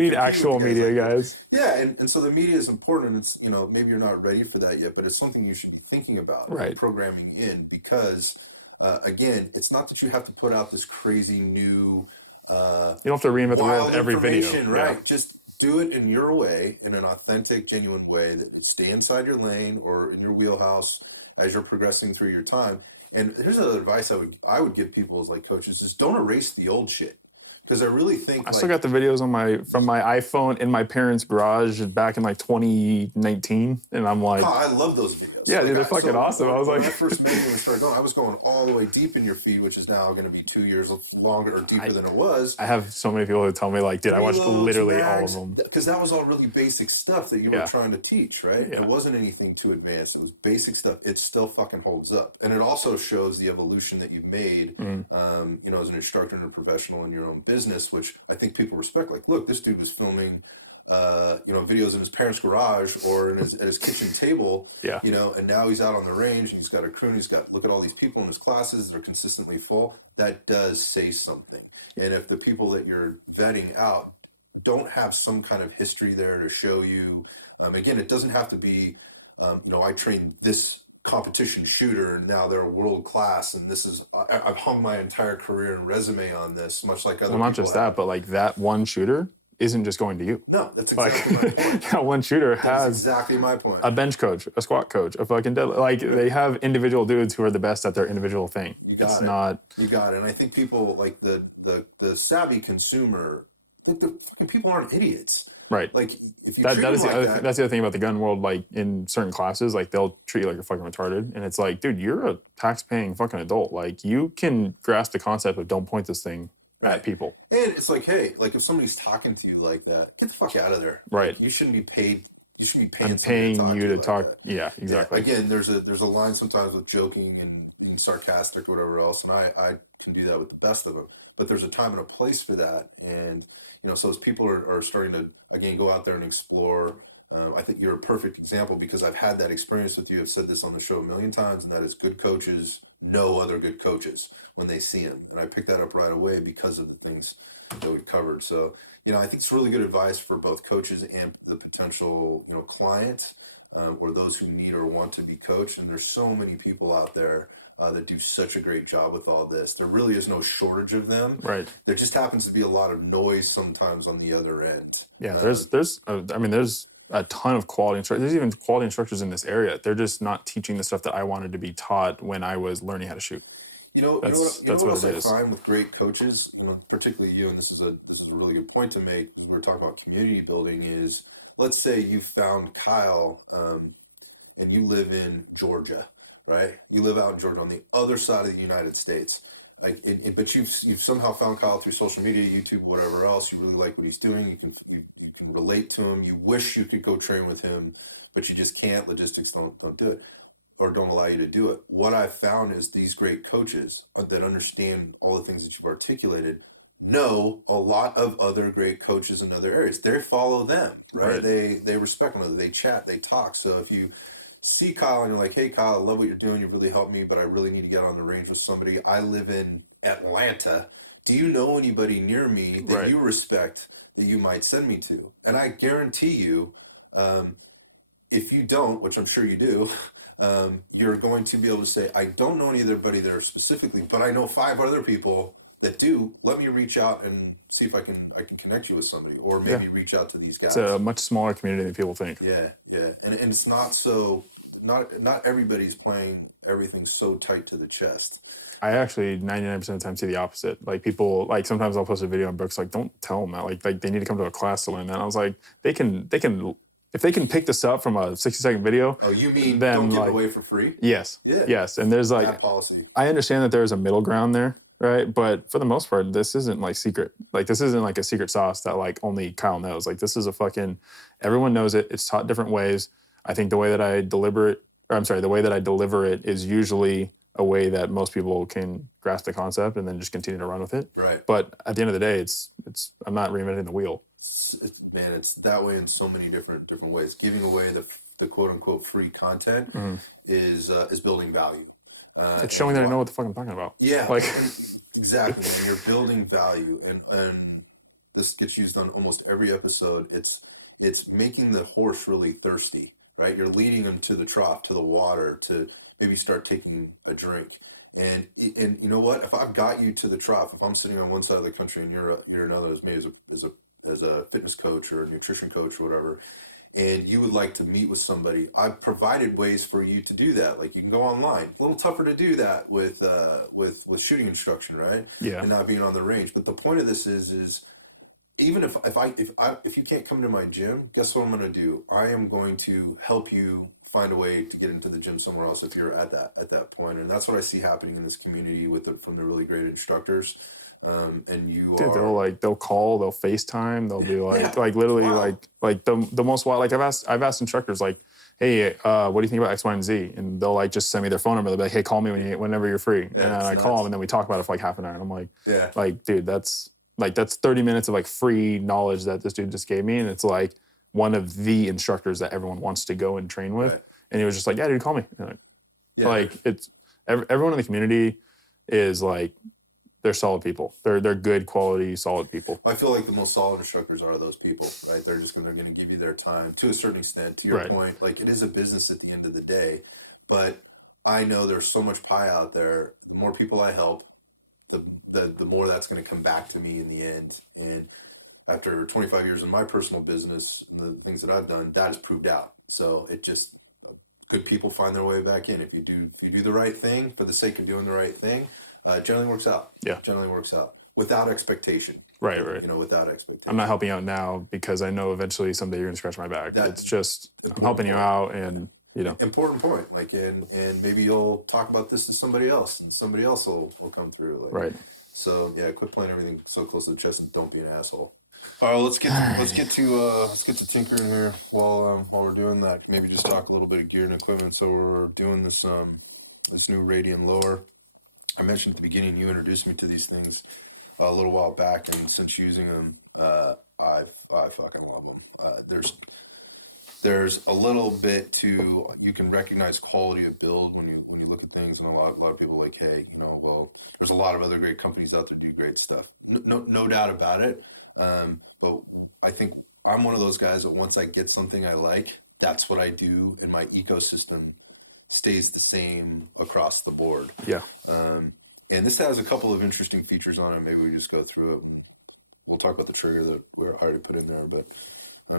need actual media, guys. Yeah. And so the media is important. And it's, you know, maybe you're not ready for that yet, but it's something you should be thinking about, programming in because again, it's not that you have to put out this crazy new, you don't have to reinvent the world every video. Right. Just do it in your way, in an authentic, genuine way that stay inside your lane or in your wheelhouse as you're progressing through your time. And here's another advice I would give people as like coaches is don't erase the old shit. Because I really think I still got the videos from my iPhone in my parents' garage back in like 2019, and I'm like, I love those videos. Yeah, dude, they're fucking awesome. I was like, when I first met you and started going, I was going all the way deep in your feed, which is now going to be 2 years longer or deeper than it was. I have so many people who tell me like, dude, I watched literally all of them. Because that was all really basic stuff that you were trying to teach, right? It wasn't anything too advanced. It was basic stuff. It still fucking holds up, and it also shows the evolution that you've made, you know, as an instructor and a professional in your own business, which I think people respect. Like, look, this dude was filming, you know, videos in his parents' garage or at his kitchen table, you know, and now he's out on the range and he's got a crew and look at all these people in his classes that are consistently full. That does say something. And if the people that you're vetting out don't have some kind of history there to show you, again, it doesn't have to be, you know, I trained this competition shooter and now they're world class and this is I've hung my entire career and resume on this, much like other people. Well, not just that, but like that one shooter isn't just going to you. No, that's exactly my point. That one shooter has exactly my point. A bench coach, a squat coach, a fucking deadlift. Like they have individual dudes who are the best at their individual thing. You got it. And I think people like the savvy consumer, like the fucking people aren't idiots. Right. Like if you That treat that them is the like other that, that's the other thing about the gun world. Like in certain classes, like they'll treat you like you're fucking retarded, and it's like, dude, you're a tax-paying fucking adult. Like you can grasp the concept of don't point this thing right? at people. And it's like, hey, like if somebody's talking to you like that, get the fuck out of there. Right. Like you shouldn't be paid. You shouldn't be I'm paying somebody to paying talk you to you to like talk. that. Yeah, Yeah. exactly. Again, there's a line sometimes with joking and being sarcastic or whatever else, and I can do that with the best of them. But there's a time and a place for that, and so as people are starting to again go out there and explore. I think you're a perfect example because I've had that experience with you. I've said this on the show a million times, and that is good coaches know other good coaches when they see them. And I picked that up right away because of the things that we covered. So, I think it's really good advice for both coaches and the potential, client or those who need or want to be coached. And there's so many people out there that do such a great job with all this. There really is no shortage of them. Right. There just happens to be a lot of noise sometimes on the other end. Yeah. There's a ton of quality instructors. There's even quality instructors in this area. They're just not teaching the stuff that I wanted to be taught when I was learning how to shoot. That's That's what what else it I is. find with great coaches, particularly you, and this is a really good point to make because we're talking about community building. Is let's say you found Kyle, and you live in Georgia, right? You live out in Georgia on the other side of the United States. But you've somehow found Kyle through social media, YouTube, whatever else. You really like what he's doing. You can relate to him. You wish you could go train with him, but you just can't. Logistics don't do it or don't allow you to do it. What I've found is these great coaches that understand all the things that you've articulated know a lot of other great coaches in other areas. They follow them, right? They respect one another. They chat, they talk. So if you see Kyle and you're like, hey, Kyle, I love what you're doing. You really helped me, but I really need to get on the range with somebody. I live in Atlanta. Do you know anybody near me that you respect that you might send me to? And I guarantee you, if you don't, which I'm sure you do, you're going to be able to say, I don't know anybody there specifically, but I know 5 other people that do. Let me reach out and see if I can connect you with somebody, or maybe reach out to these guys. It's a much smaller community than people think. Yeah, and it's not everybody's playing everything so tight to the chest. I actually 99% of the time see the opposite. Like people, like sometimes I'll post a video on Brooks, like don't tell them that. Like they need to come to a class to learn that. And I was like, they can if they can pick this up from a 60-second video. Oh, you mean then, don't give it away for free? Yes. Yeah. Yes. And there's like that policy. I understand that there's a middle ground there, right? But for the most part, this isn't like secret. Like this isn't like a secret sauce that like only Kyle knows. Like this is a fucking everyone knows it. It's taught different ways. I think the way that I deliver it is usually a way that most people can grasp the concept and then just continue to run with it. Right. But at the end of the day, it's I'm not reinventing the wheel. It's that way in so many different ways. Giving away the quote unquote free content is building value. It's showing that I know what the fuck I'm talking about. Yeah, like exactly. When you're building value, and this gets used on almost every episode. It's making the horse really thirsty, right? You're leading them to the trough, to the water, to maybe start taking a drink. And you know what? If I've got you to the trough, if I'm sitting on one side of the country and you're another, as me as a fitness coach or a nutrition coach or whatever, and you would like to meet with somebody, I've provided ways for you to do that. Like you can go online. A little tougher to do that with shooting instruction, right? Yeah. And not being on the range. But the point of this is even if you can't come to my gym, guess what I'm going to do? I am going to help you find a way to get into the gym somewhere else if you're at that point. And that's what I see happening in this community from the really great instructors. And they'll call, they'll FaceTime, they'll be like literally like the most wild. Like I've asked instructors like, hey, what do you think about X, Y, and Z? And they'll like just send me their phone number. They'll be like, hey, call me whenever you're free. And I call them, and then we talk about it for like half an hour. And I'm like, like dude, that's 30 minutes of like free knowledge that this dude just gave me, and it's like one of the instructors that everyone wants to go and train with. Right. And he was just like, yeah, dude, call me. Like it's everyone in the community is like. They're solid people. They're good quality, solid people. I feel like the most solid instructors are those people, right? They're going to give you their time to a certain extent. To your point, like it is a business at the end of the day, but I know there's so much pie out there. The more people I help, the more that's going to come back to me in the end. And after 25 years in my personal business, and the things that I've done, that has proved out. So it just good people find their way back in. If you do the right thing for the sake of doing the right thing. Generally works out. Yeah. Generally works out. without expectation. Right, right. You know, without expectation. I'm not helping out now because I know eventually someday you're gonna scratch my back. That- It's just I'm helping you out, and you know. Important point. Like, and maybe you'll talk about this to somebody else, and somebody else will come through. Like, Right. So yeah, quit playing everything so close to the chest, and don't be an asshole. All right, let's get to tinkering here while we're doing that. Maybe just talk a little bit of gear and equipment. So we're doing this new Radian lower. I mentioned at the beginning, you introduced me to these things a little while back, and since using them, I fucking love them. There's a little bit to, you can recognize quality of build when you look at things, and a lot of people are like, hey, you know, well, there's a lot of other great companies out there do great stuff. No doubt about it. But I think I'm one of those guys that once I get something I like, that's what I do, and my ecosystem stays the same across the board. Yeah. And this has a couple of interesting features on it. Maybe we just go through it. We'll talk about the trigger that we already put in there, but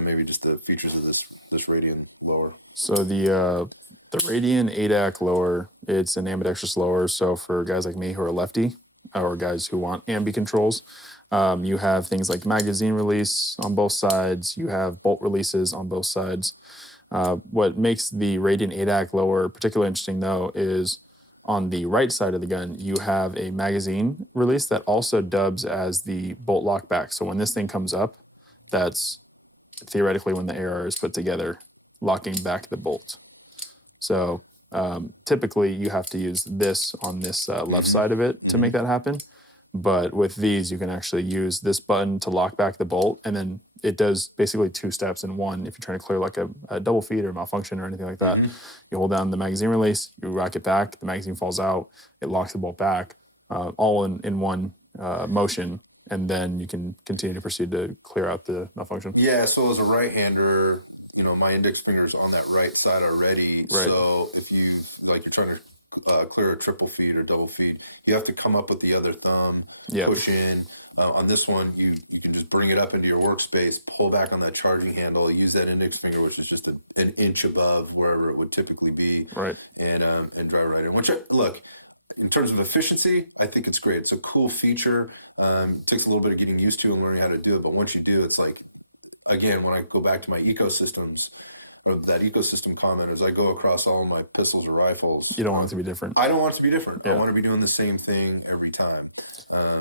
maybe just the features of this Radian lower. So the Radian ADAC lower, it's an ambidextrous lower. So for guys like me who are lefty, or guys who want ambi controls, you have things like magazine release on both sides. You have bolt releases on both sides. What makes the Radian ADAC lower particularly interesting, though, is on the right side of the gun, you have a magazine release that also dubs as the bolt lock back. So when this thing comes up, that's theoretically when the AR is put together, locking back the bolt. So typically you have to use this on this left side of it to make that happen. But with these, you can actually use this button to lock back the bolt, and then it does basically 2 steps in one. If you're trying to clear like a double feed or malfunction or anything like that, you hold down the magazine release, you rack it back, the magazine falls out, it locks the bolt back, all in one motion, and then you can continue to proceed to clear out the malfunction. Yeah, so as a right-hander, you know, my index finger is on that right side already. Right. So if you, like, you're trying to clear a triple feed or double feed, you have to come up with the other thumb, push in. On this one, you can just bring it up into your workspace, pull back on that charging handle, use that index finger, which is just an inch above wherever it would typically be, right, and drive right in. Which, look, in terms of efficiency, I think it's great. It's a cool feature. It takes a little bit of getting used to and learning how to do it, but once you do, it's like, again, when I go back to my ecosystems, or that ecosystem comment, as I go across all of my pistols or rifles, you don't want it to be different. I don't want it to be different. Yeah. I want to be doing the same thing every time.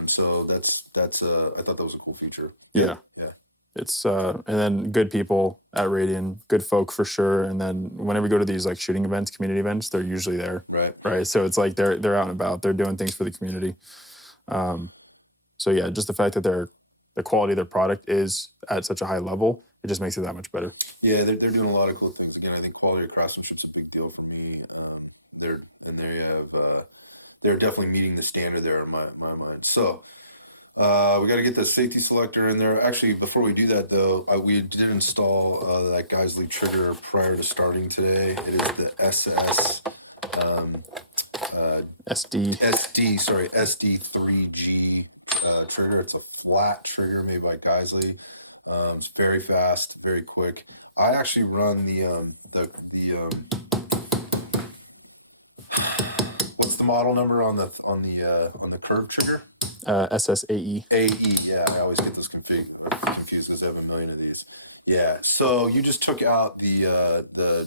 So that's I thought that was a cool feature. Yeah. It's and then good people at Radian, good folk for sure. And then whenever we go to these like shooting events, community events, they're usually there. Right. So it's like they're out and about. They're doing things for the community. So yeah, just the fact that the quality of their product is at such a high level, it just makes it that much better. Yeah, they're doing a lot of cool things. Again, I think quality of craftsmanship is a big deal for me. They're definitely meeting the standard there in my mind. So we got to get the safety selector in there. Actually, before we do that though, we did install that Geisley trigger prior to starting today. It is the SD3G trigger. It's a flat trigger made by Geisley. It's very fast, very quick. I actually run the what's the model number on the curved trigger? SSAE. AE, yeah. I always get those confused because I have a million of these. Yeah. So you just took out the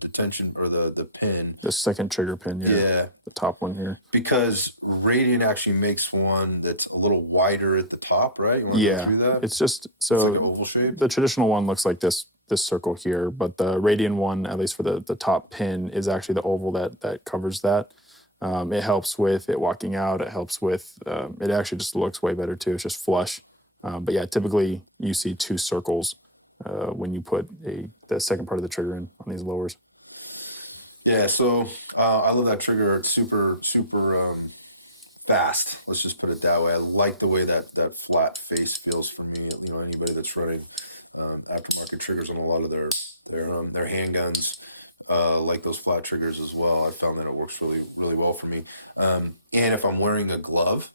detention or the pin. The second trigger pin, yeah. Yeah. The top one here. Because Radian actually makes one that's a little wider at the top, right? You want to go through that? It's just so it's like an oval shape. The traditional one looks like this circle here, but the Radian one, at least for the top pin, is actually the oval that covers that. It helps with it walking out. It helps with it actually just looks way better too. It's just flush. But yeah, typically you see 2 circles when you put the second part of the trigger in on these lowers. Yeah, so I love that trigger. It's super fast. Let's just put it that way. I like the way that flat face feels for me. You know, anybody that's running aftermarket triggers on a lot of their handguns, like those flat triggers as well. I found that it works really, really well for me. And if I'm wearing a glove,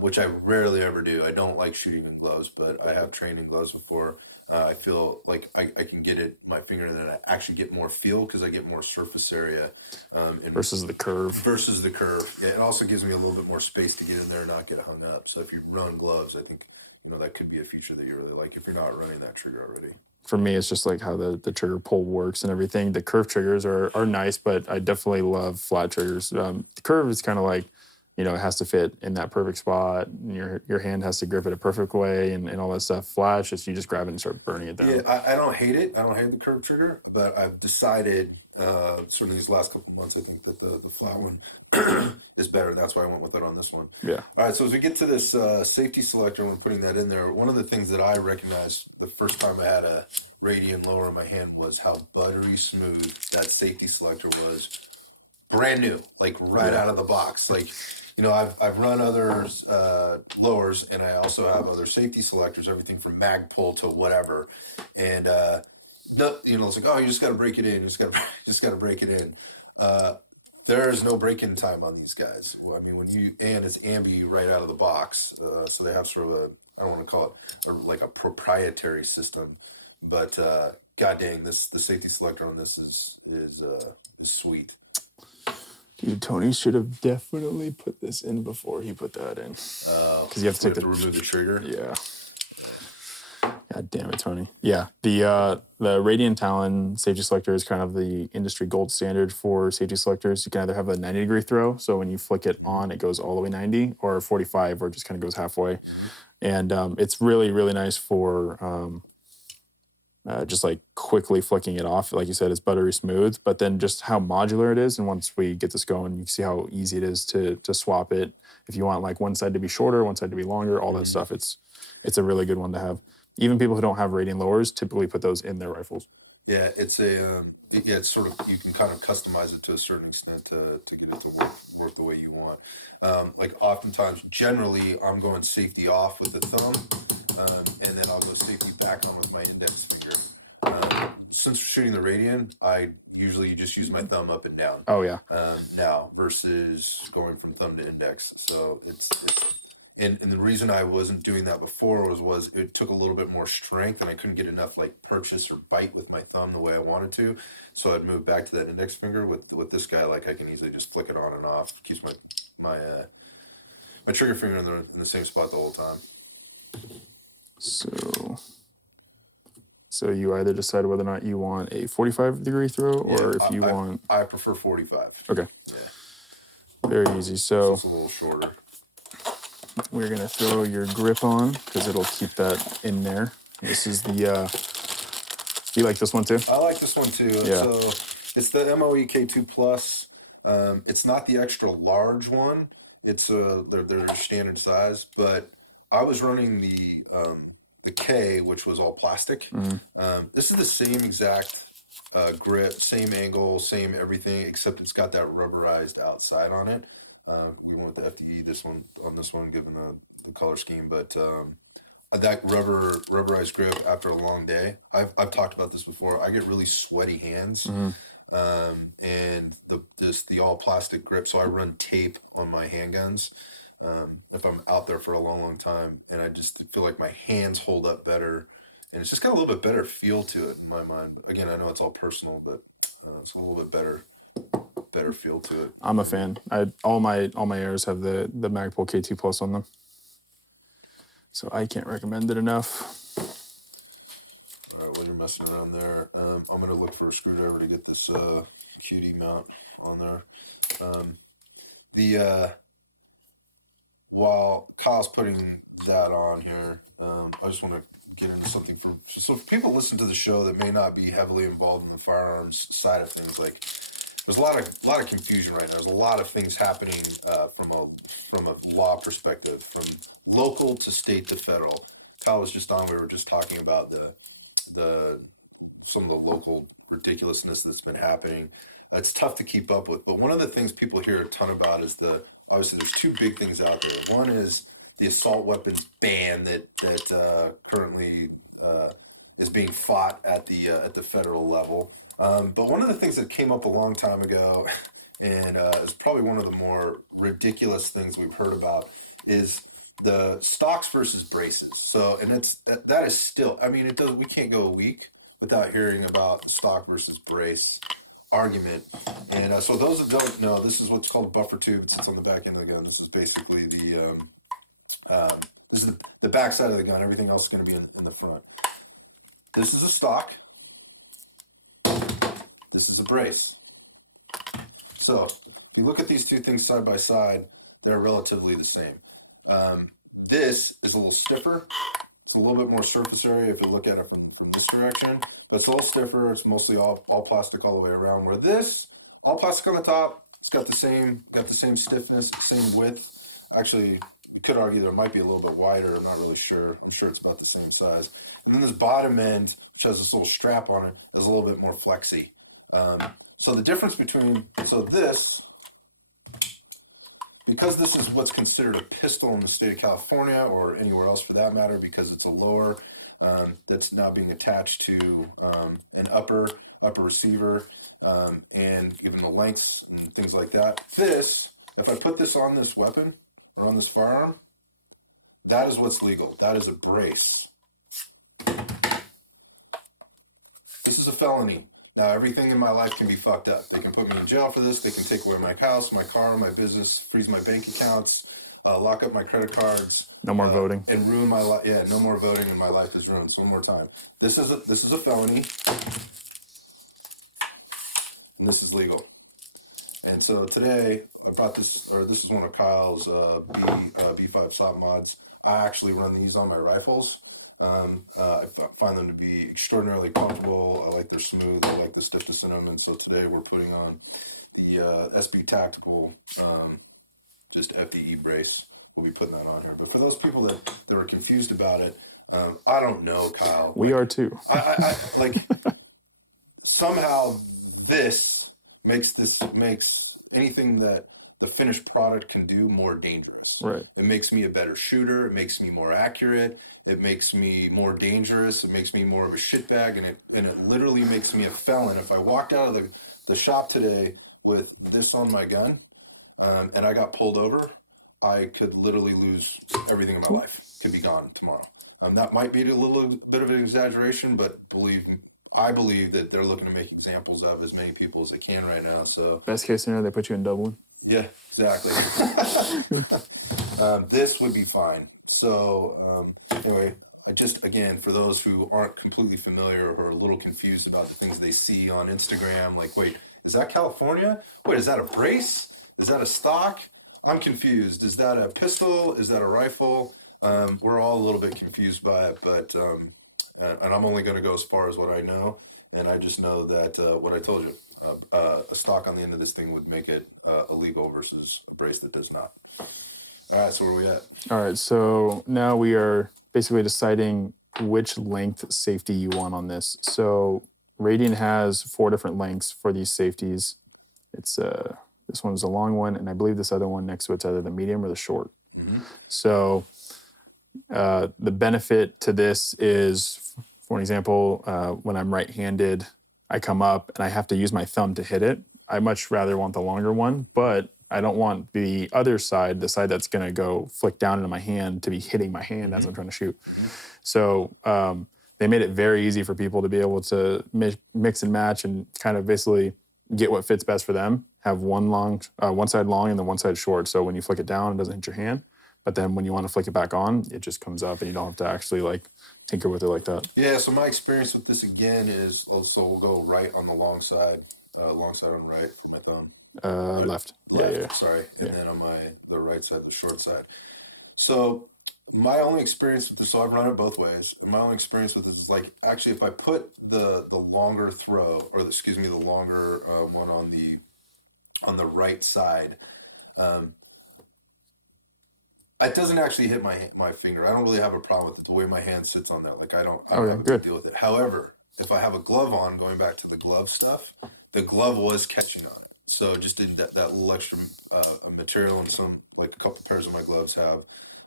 which I rarely ever do, I don't like shooting in gloves, but I have trained in gloves before. I feel like I can can get it my finger, and then I actually get more feel because I get more surface area, and versus the curve. Yeah, it also gives me a little bit more space to get in there and not get hung up. So if you run gloves, I think that could be a feature that you really like if you're not running that trigger already. For me, it's just like how the trigger pull works and everything. The curve triggers are nice, but I definitely love flat triggers. The curve is kind of like, it has to fit in that perfect spot. And your hand has to grip it a perfect way and all that stuff. Flat, you just grab it and start burning it down. Yeah, I don't hate it. I don't hate the curve trigger, but I've decided, certainly these last couple of months, I think that the flat one is better. That's why I went with it on this one. Yeah. All right, so as we get to this safety selector, when we're putting that in there, one of the things that I recognized the first time I had a Radian lower in my hand was how buttery smooth that safety selector was. Brand new, like right out of the box. Like, I've run others lowers, and I also have other safety selectors, everything from mag pull to whatever. And it's like, oh, you just got to break it in. You just got to break it in. There is no break-in time on these guys. Well, I mean, it's ambi right out of the box, so they have sort of I don't want to call it like a proprietary system, but god dang, the safety selector on this is sweet. Dude, Tony should have definitely put this in before he put that in. Because you have to remove the trigger. Yeah. God damn it, Tony. Yeah, the Radian Talon safety selector is kind of the industry gold standard for safety selectors. You can either have a 90-degree throw, so when you flick it on, it goes all the way 90, or 45, where it just kind of goes halfway. And it's really, really nice for just like quickly flicking it off. Like you said, it's buttery smooth, but then just how modular it is. And once we get this going, you can see how easy it is to swap it. If you want like one side to be shorter, one side to be longer, all that stuff, it's a really good one to have. Even people who don't have Radian lowers typically put those in their rifles. Yeah, it's it's sort of, you can kind of customize it to a certain extent to get it to work the way you want. Like oftentimes, generally, I'm going safety off with the thumb, and then I'll go safety back on with my index finger. Since shooting the Radian, I usually just use my thumb up and down. Oh yeah. Now versus going from thumb to index. So it's and the reason I wasn't doing that before was it took a little bit more strength, and I couldn't get enough like purchase or bite with my thumb the way I wanted to. So I'd move back to that index finger. With this guy, like I can easily just flick it on and off. It keeps my trigger finger in the same spot the whole time. So you either decide whether or not you want a 45-degree throw, or if you want. I prefer 45. Okay. Yeah. Very easy. So it's a little shorter. We're gonna throw your grip on because it'll keep that in there. This is the. You like this one too? I like this one too. Yeah. So it's the MOE K2 Plus. It's not the extra large one. It's their standard size. But I was running the K, which was all plastic. This is the same exact grip, same angle, same everything, except it's got that rubberized outside on it. We went with the FDE this one, given the color scheme, but that rubberized grip after a long day. I've talked about this before. I get really sweaty hands, and the all plastic grip. So I run tape on my handguns if I'm out there for a long time, and I just feel like my hands hold up better, and it's just got a little bit better feel to it in my mind. But again, I know it's all personal, but it's a little bit better feel to it. I'm a fan. All my airs have the Magpul K2 Plus on them, so I can't recommend it enough. All right, while you're messing around there, I'm gonna look for a screwdriver to get this cutie mount on there. While Kyle's putting that on here, I just want to get into something so for people listen to the show that may not be heavily involved in the firearms side of things. Like, there's a lot of confusion right now. There's a lot of things happening from a law perspective, from local to state to federal. Kyle was just on. We were just talking about some of the local ridiculousness that's been happening. It's tough to keep up with. But one of the things people hear a ton about is obviously there's two big things out there. One is the assault weapons ban that currently is being fought at the federal level. But one of the things that came up a long time ago, and is probably one of the more ridiculous things we've heard about, is the stocks versus braces. So, and that is still, I mean, we can't go a week without hearing about the stock versus brace argument. And so those that don't know, this is what's called a buffer tube. It sits on the back end of the gun. This is basically this is the back side of the gun. Everything else is going to be in the front. This is a stock. This is a brace. So if you look at these two things side by side, they're relatively the same. This is a little stiffer. It's a little bit more surface area if you look at it from this direction, but it's a little stiffer. It's mostly all plastic all the way around. Where this, all plastic on the top, it's got the same stiffness, same width. Actually, you could argue that it might be a little bit wider. I'm not really sure. I'm sure it's about the same size. And then this bottom end, which has this little strap on it, is a little bit more flexy. So the difference between, this, because this is what's considered a pistol in the state of California or anywhere else for that matter, because it's a lower that's now being attached to an upper receiver, and given the lengths and things like that. This, if I put this on this weapon or on this firearm, that is what's legal. That is a brace. This is a felony. Now, everything in my life can be fucked up. They can put me in jail for this. They can take away my house, my car, my business, freeze my bank accounts, lock up my credit cards. No more voting. And ruin my life. Yeah, no more voting, and my life is ruined. So one more time. This is a felony, and this is legal. And so today, I brought this, or this is one of Kyle's B5 SOP mods. I actually run these on my rifles. I find them to be extraordinarily comfortable. I like their smooth. I like the stiffness in them. And so today we're putting on the SB Tactical, just FDE brace. We'll be putting that on here. But for those people that are confused about it, I don't know, Kyle. We are too. I like somehow this makes anything that the finished product can do more dangerous. Right. It makes me a better shooter. It makes me more accurate. It makes me more dangerous. It makes me more of a shitbag, and it literally makes me a felon. If I walked out of the shop today with this on my gun, and I got pulled over, I could literally lose everything in my life. Could be gone tomorrow. That might be a little bit of an exaggeration, but I believe that they're looking to make examples of as many people as they can right now. So best case scenario, they put you in Dublin. Yeah, exactly. This would be fine. So anyway, again, for those who aren't completely familiar or are a little confused about the things they see on Instagram, like, wait, is that California? Wait, is that a brace? Is that a stock? I'm confused. Is that a pistol? Is that a rifle? We're all a little bit confused by it, but and I'm only going to go as far as what I know, and I just know that what I told you, a stock on the end of this thing would make it illegal versus a brace that does not. All right, so where are we at? All right, so now we are basically deciding which length safety you want on this. So Radian has 4 different lengths for these safeties. It's this one's a long one, and I believe this other one next to it's either the medium or the short. Mm-hmm. So the benefit to this is, for an example, when I'm right-handed, I come up and I have to use my thumb to hit it. I much rather want the longer one, but I don't want the other side, the side that's going to go flick down into my hand, to be hitting my hand as I'm trying to shoot. Mm-hmm. So they made it very easy for people to be able to mix and match and kind of basically get what fits best for them. Have one side long and then one side short. So when you flick it down, it doesn't hit your hand. But then when you want to flick it back on, it just comes up and you don't have to actually like tinker with it like that. Yeah, so my experience with this again is, so we'll go right on the long side on right for my thumb. Left. Yeah. Sorry. And then on the right side, the short side. So my only experience with this, so I've run it both ways. My only experience with this is like, actually, if I put the longer throw, or the longer one on the right side, it doesn't actually hit my finger. I don't really have a problem with it, the way my hand sits on that. Like I don't have a deal with it. However, if I have a glove on, going back to the glove stuff, the glove was catching on it. So just did that little extra material, and some, like a couple pairs of my gloves have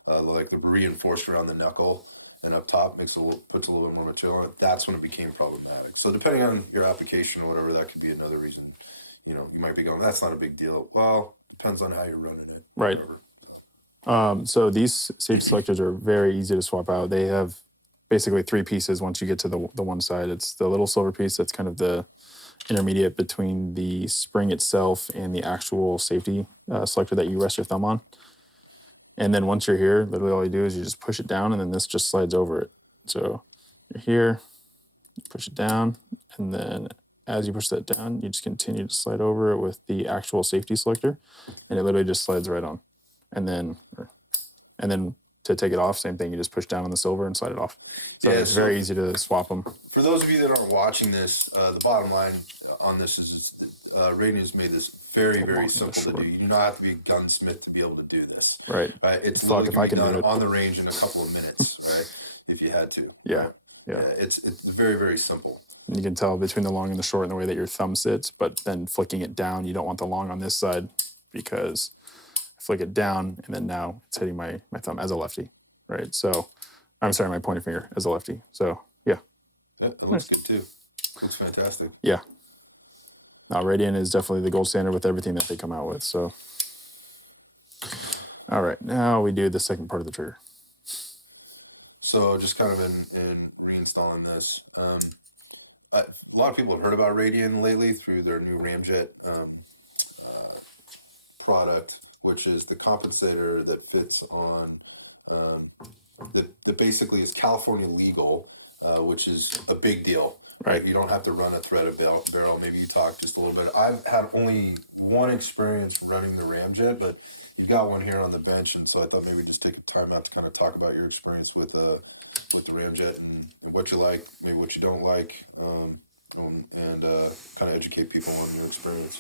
like the reinforced around the knuckle and up top puts a little bit more material on it. That's when it became problematic. So depending on your application or whatever, that could be another reason. You might be going, that's not a big deal. Well, depends on how you're running it. Right. So these safety selectors are very easy to swap out. They have basically 3 pieces once you get to the one side. It's the little silver piece that's kind of the intermediate between the spring itself and the actual safety selector that you rest your thumb on. And then once you're here, literally all you do is you just push it down, and then this just slides over it. So you're here, you push it down, and then as you push that down, you just continue to slide over it with the actual safety selector, and it literally just slides right on. And then to take it off, same thing. You just push down on the silver and slide it off. So it's very easy to swap them. For those of you that aren't watching this, the bottom line on this is Radian's made this very, very simple to do. You do not have to be a gunsmith to be able to do this. Right. It's literally can be done on the range in a couple of minutes, right? If you had to. Yeah. It's very, very simple. And you can tell between the long and the short in the way that your thumb sits, but then flicking it down, you don't want the long on this side because I flick it down and then now it's hitting my thumb as a lefty, right? So, I'm sorry, my pointer finger as a lefty. So, yeah. It looks good too. Looks fantastic. Yeah. Now, Radian is definitely the gold standard with everything that they come out with. So, all right, now we do the second part of the trigger. So, just kind of in reinstalling this, a lot of people have heard about Radian lately through their new Ramjet product, which is the compensator that fits on that basically is California legal, which is a big deal. Right. You don't have to run a threaded barrel. Maybe you talk just a little bit. I've had only one experience running the Ramjet, but you've got one here on the bench, and so I thought maybe just take a time out to kind of talk about your experience with the Ramjet and what you like, maybe what you don't like, and kind of educate people on your experience.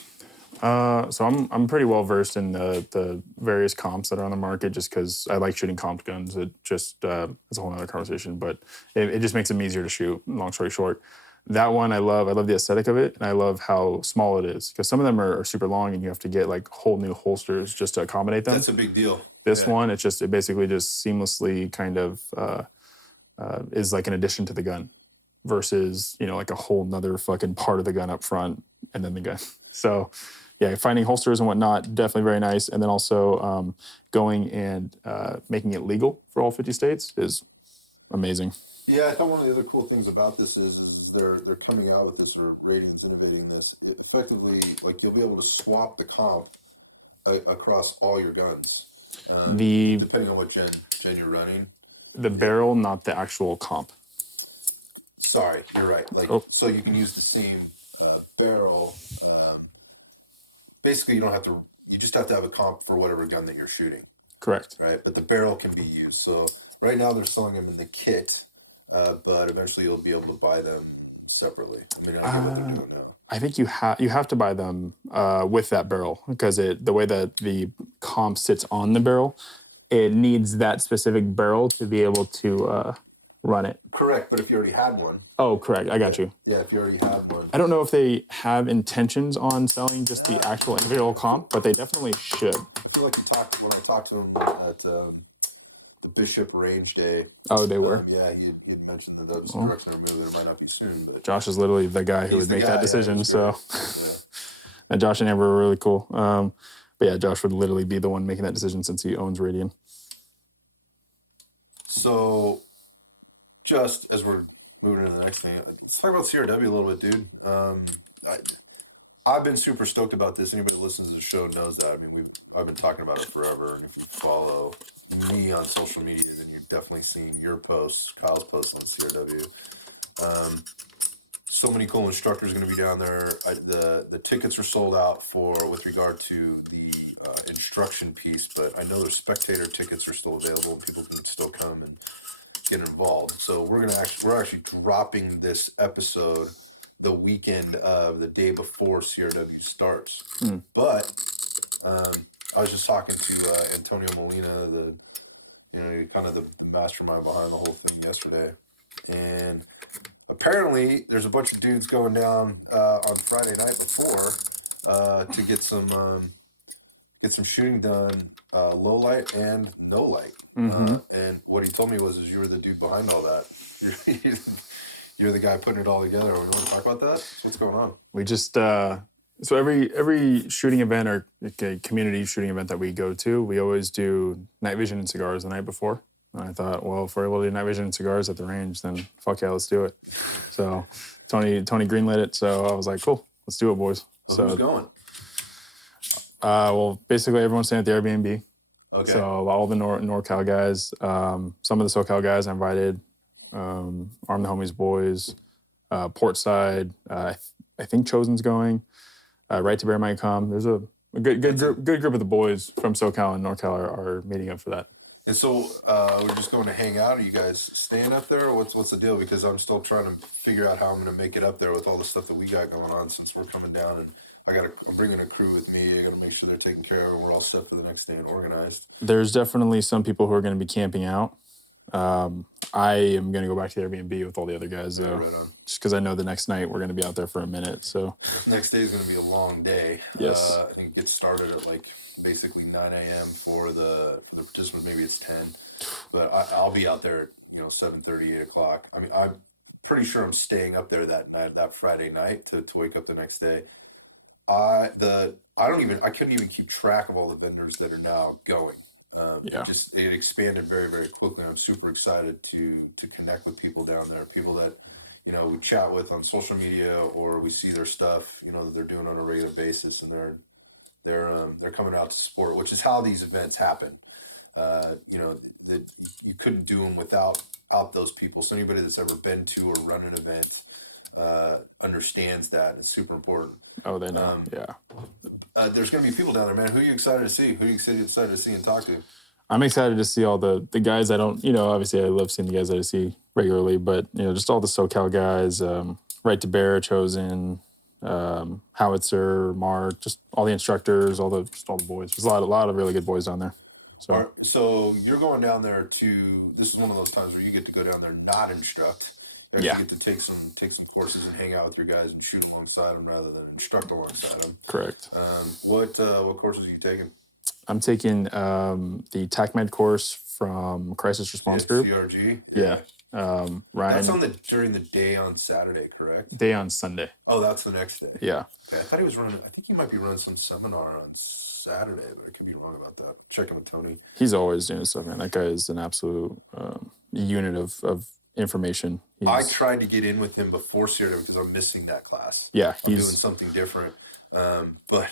So I'm pretty well versed in the various comps that are on the market, just because I like shooting comped guns. It just it's a whole other conversation, but it just makes them easier to shoot. Long story short, that one I love. I love the aesthetic of it, and I love how small it is, because some of them are super long, and you have to get like whole new holsters just to accommodate them. That's a big deal. This one, it basically just seamlessly kind of is like an addition to the gun, versus like a whole nother fucking part of the gun up front and then the gun. So yeah, finding holsters and whatnot, definitely very nice. And then also going and making it legal for all 50 states is amazing. Yeah, I thought one of the other cool things about this is they're coming out with this, or Radiant's innovating this. Effectively, like, you'll be able to swap the comp across all your guns, depending on what gen you're running. The barrel, not the actual comp. Sorry, you're right. So you can use the same barrel. Basically, you just have to have a comp for whatever gun that you're shooting. Correct. Right, but the barrel can be used. So right now they're selling them in the kit, but eventually you'll be able to buy them separately. I mean, I don't know what they're doing now. I think you have to buy them with that barrel, because the way that the comp sits on the barrel, it needs that specific barrel to be able to run it. Correct, but if you already had one. Oh, correct. I got you. Yeah, if you already had one. I don't know if they have intentions on selling just the actual individual comp, but they definitely should. I feel like when I talked to him at the Bishop Range Day. Oh, they were? Yeah, he mentioned that was the direction of movie. There might not be soon. But Josh is literally the guy who would make that decision. Yeah, and Josh and Amber were really cool. But yeah, Josh would literally be the one making that decision since he owns Radian. So, just as we're moving to the next thing, let's talk about CRW a little bit, dude. I've been super stoked about this. Anybody that listens to the show knows that. I mean, I've been talking about it forever. And if you follow me on social media, then you've definitely seen your posts, Kyle's posts on CRW. So many cool instructors going to be down there. The tickets are sold out with regard to the instruction piece, but I know their spectator tickets are still available. People can still come and get involved. So we're actually dropping this episode the weekend of the day before CRW starts. But I was just talking to Antonio Molina, kind of the mastermind behind the whole thing yesterday, and apparently there's a bunch of dudes going down on Friday night before to get some shooting done, low light and no light. And what he told me was you were the dude behind all that. You're the guy putting it all together. We want to talk about that? What's going on? We just so every shooting event or community shooting event that we go to, we always do night vision and cigars the night before. And I thought, well, if we're able to do night vision and cigars at the range, then fuck yeah, let's do it. So Tony greenlit it. So I was like, cool, let's do it, boys. So who's going? Well, basically everyone's staying at the Airbnb. Okay. So all the NorCal guys, some of the SoCal guys I invited, Arm the Homies boys, Portside. I think Chosen's going. Right to Bear might come. There's a good group of the boys from SoCal and NorCal are meeting up for that. And so we're just going to hang out. Are you guys staying up there? Or what's the deal? Because I'm still trying to figure out how I'm going to make it up there with all the stuff that we got going on since we're coming down. And I'm bringing a crew with me. I got to make sure they're taken care of and we're all set for the next day and organized. There's definitely some people who are going to be camping out. I am going to go back to the Airbnb with all the other guys, though, right just because I know the next night we're going to be out there for a minute. So next day is going to be a long day. Yes. I think it gets started at like basically 9 a.m. for the participants. Maybe it's 10, but I'll be out there, 7:30, 8 o'clock. I mean, I'm pretty sure I'm staying up there that night, that Friday night to wake up the next day. I couldn't even keep track of all the vendors that are now going. It expanded very, very quickly. I'm super excited to connect with people down there, people that, we chat with on social media or we see their stuff, that they're doing on a regular basis, and they're coming out to support, which is how these events happen. That you couldn't do them without those people. So anybody that's ever been to or run an event understands that. It's super important. Oh, they know. There's going to be people down there, man. Who are you excited to see? Who are you excited to see and talk to? I'm excited to see all the guys I don't, obviously I love seeing the guys that I see regularly, but, just all the SoCal guys, Right to Bear, Chosen, Howitzer, Mark, just all the instructors, all the boys. There's a lot of really good boys down there. So you're going down there this is one of those times where you get to go down there, not instruct. You get to take some courses and hang out with your guys and shoot alongside them rather than instruct alongside them. Correct. What courses are you taking? I'm taking the TACMED course from Crisis Response Group. CRG? Yeah. Ryan. That's during the day on Saturday, correct? Day on Sunday. Oh, that's the next day. Yeah. Okay, I think he might be running some seminar on Saturday, but I could be wrong about that. Check in with Tony. He's always doing stuff, man. That guy is an absolute unit of information. I tried to get in with him before Saturday because I'm missing that class. Yeah. I'm doing something different. But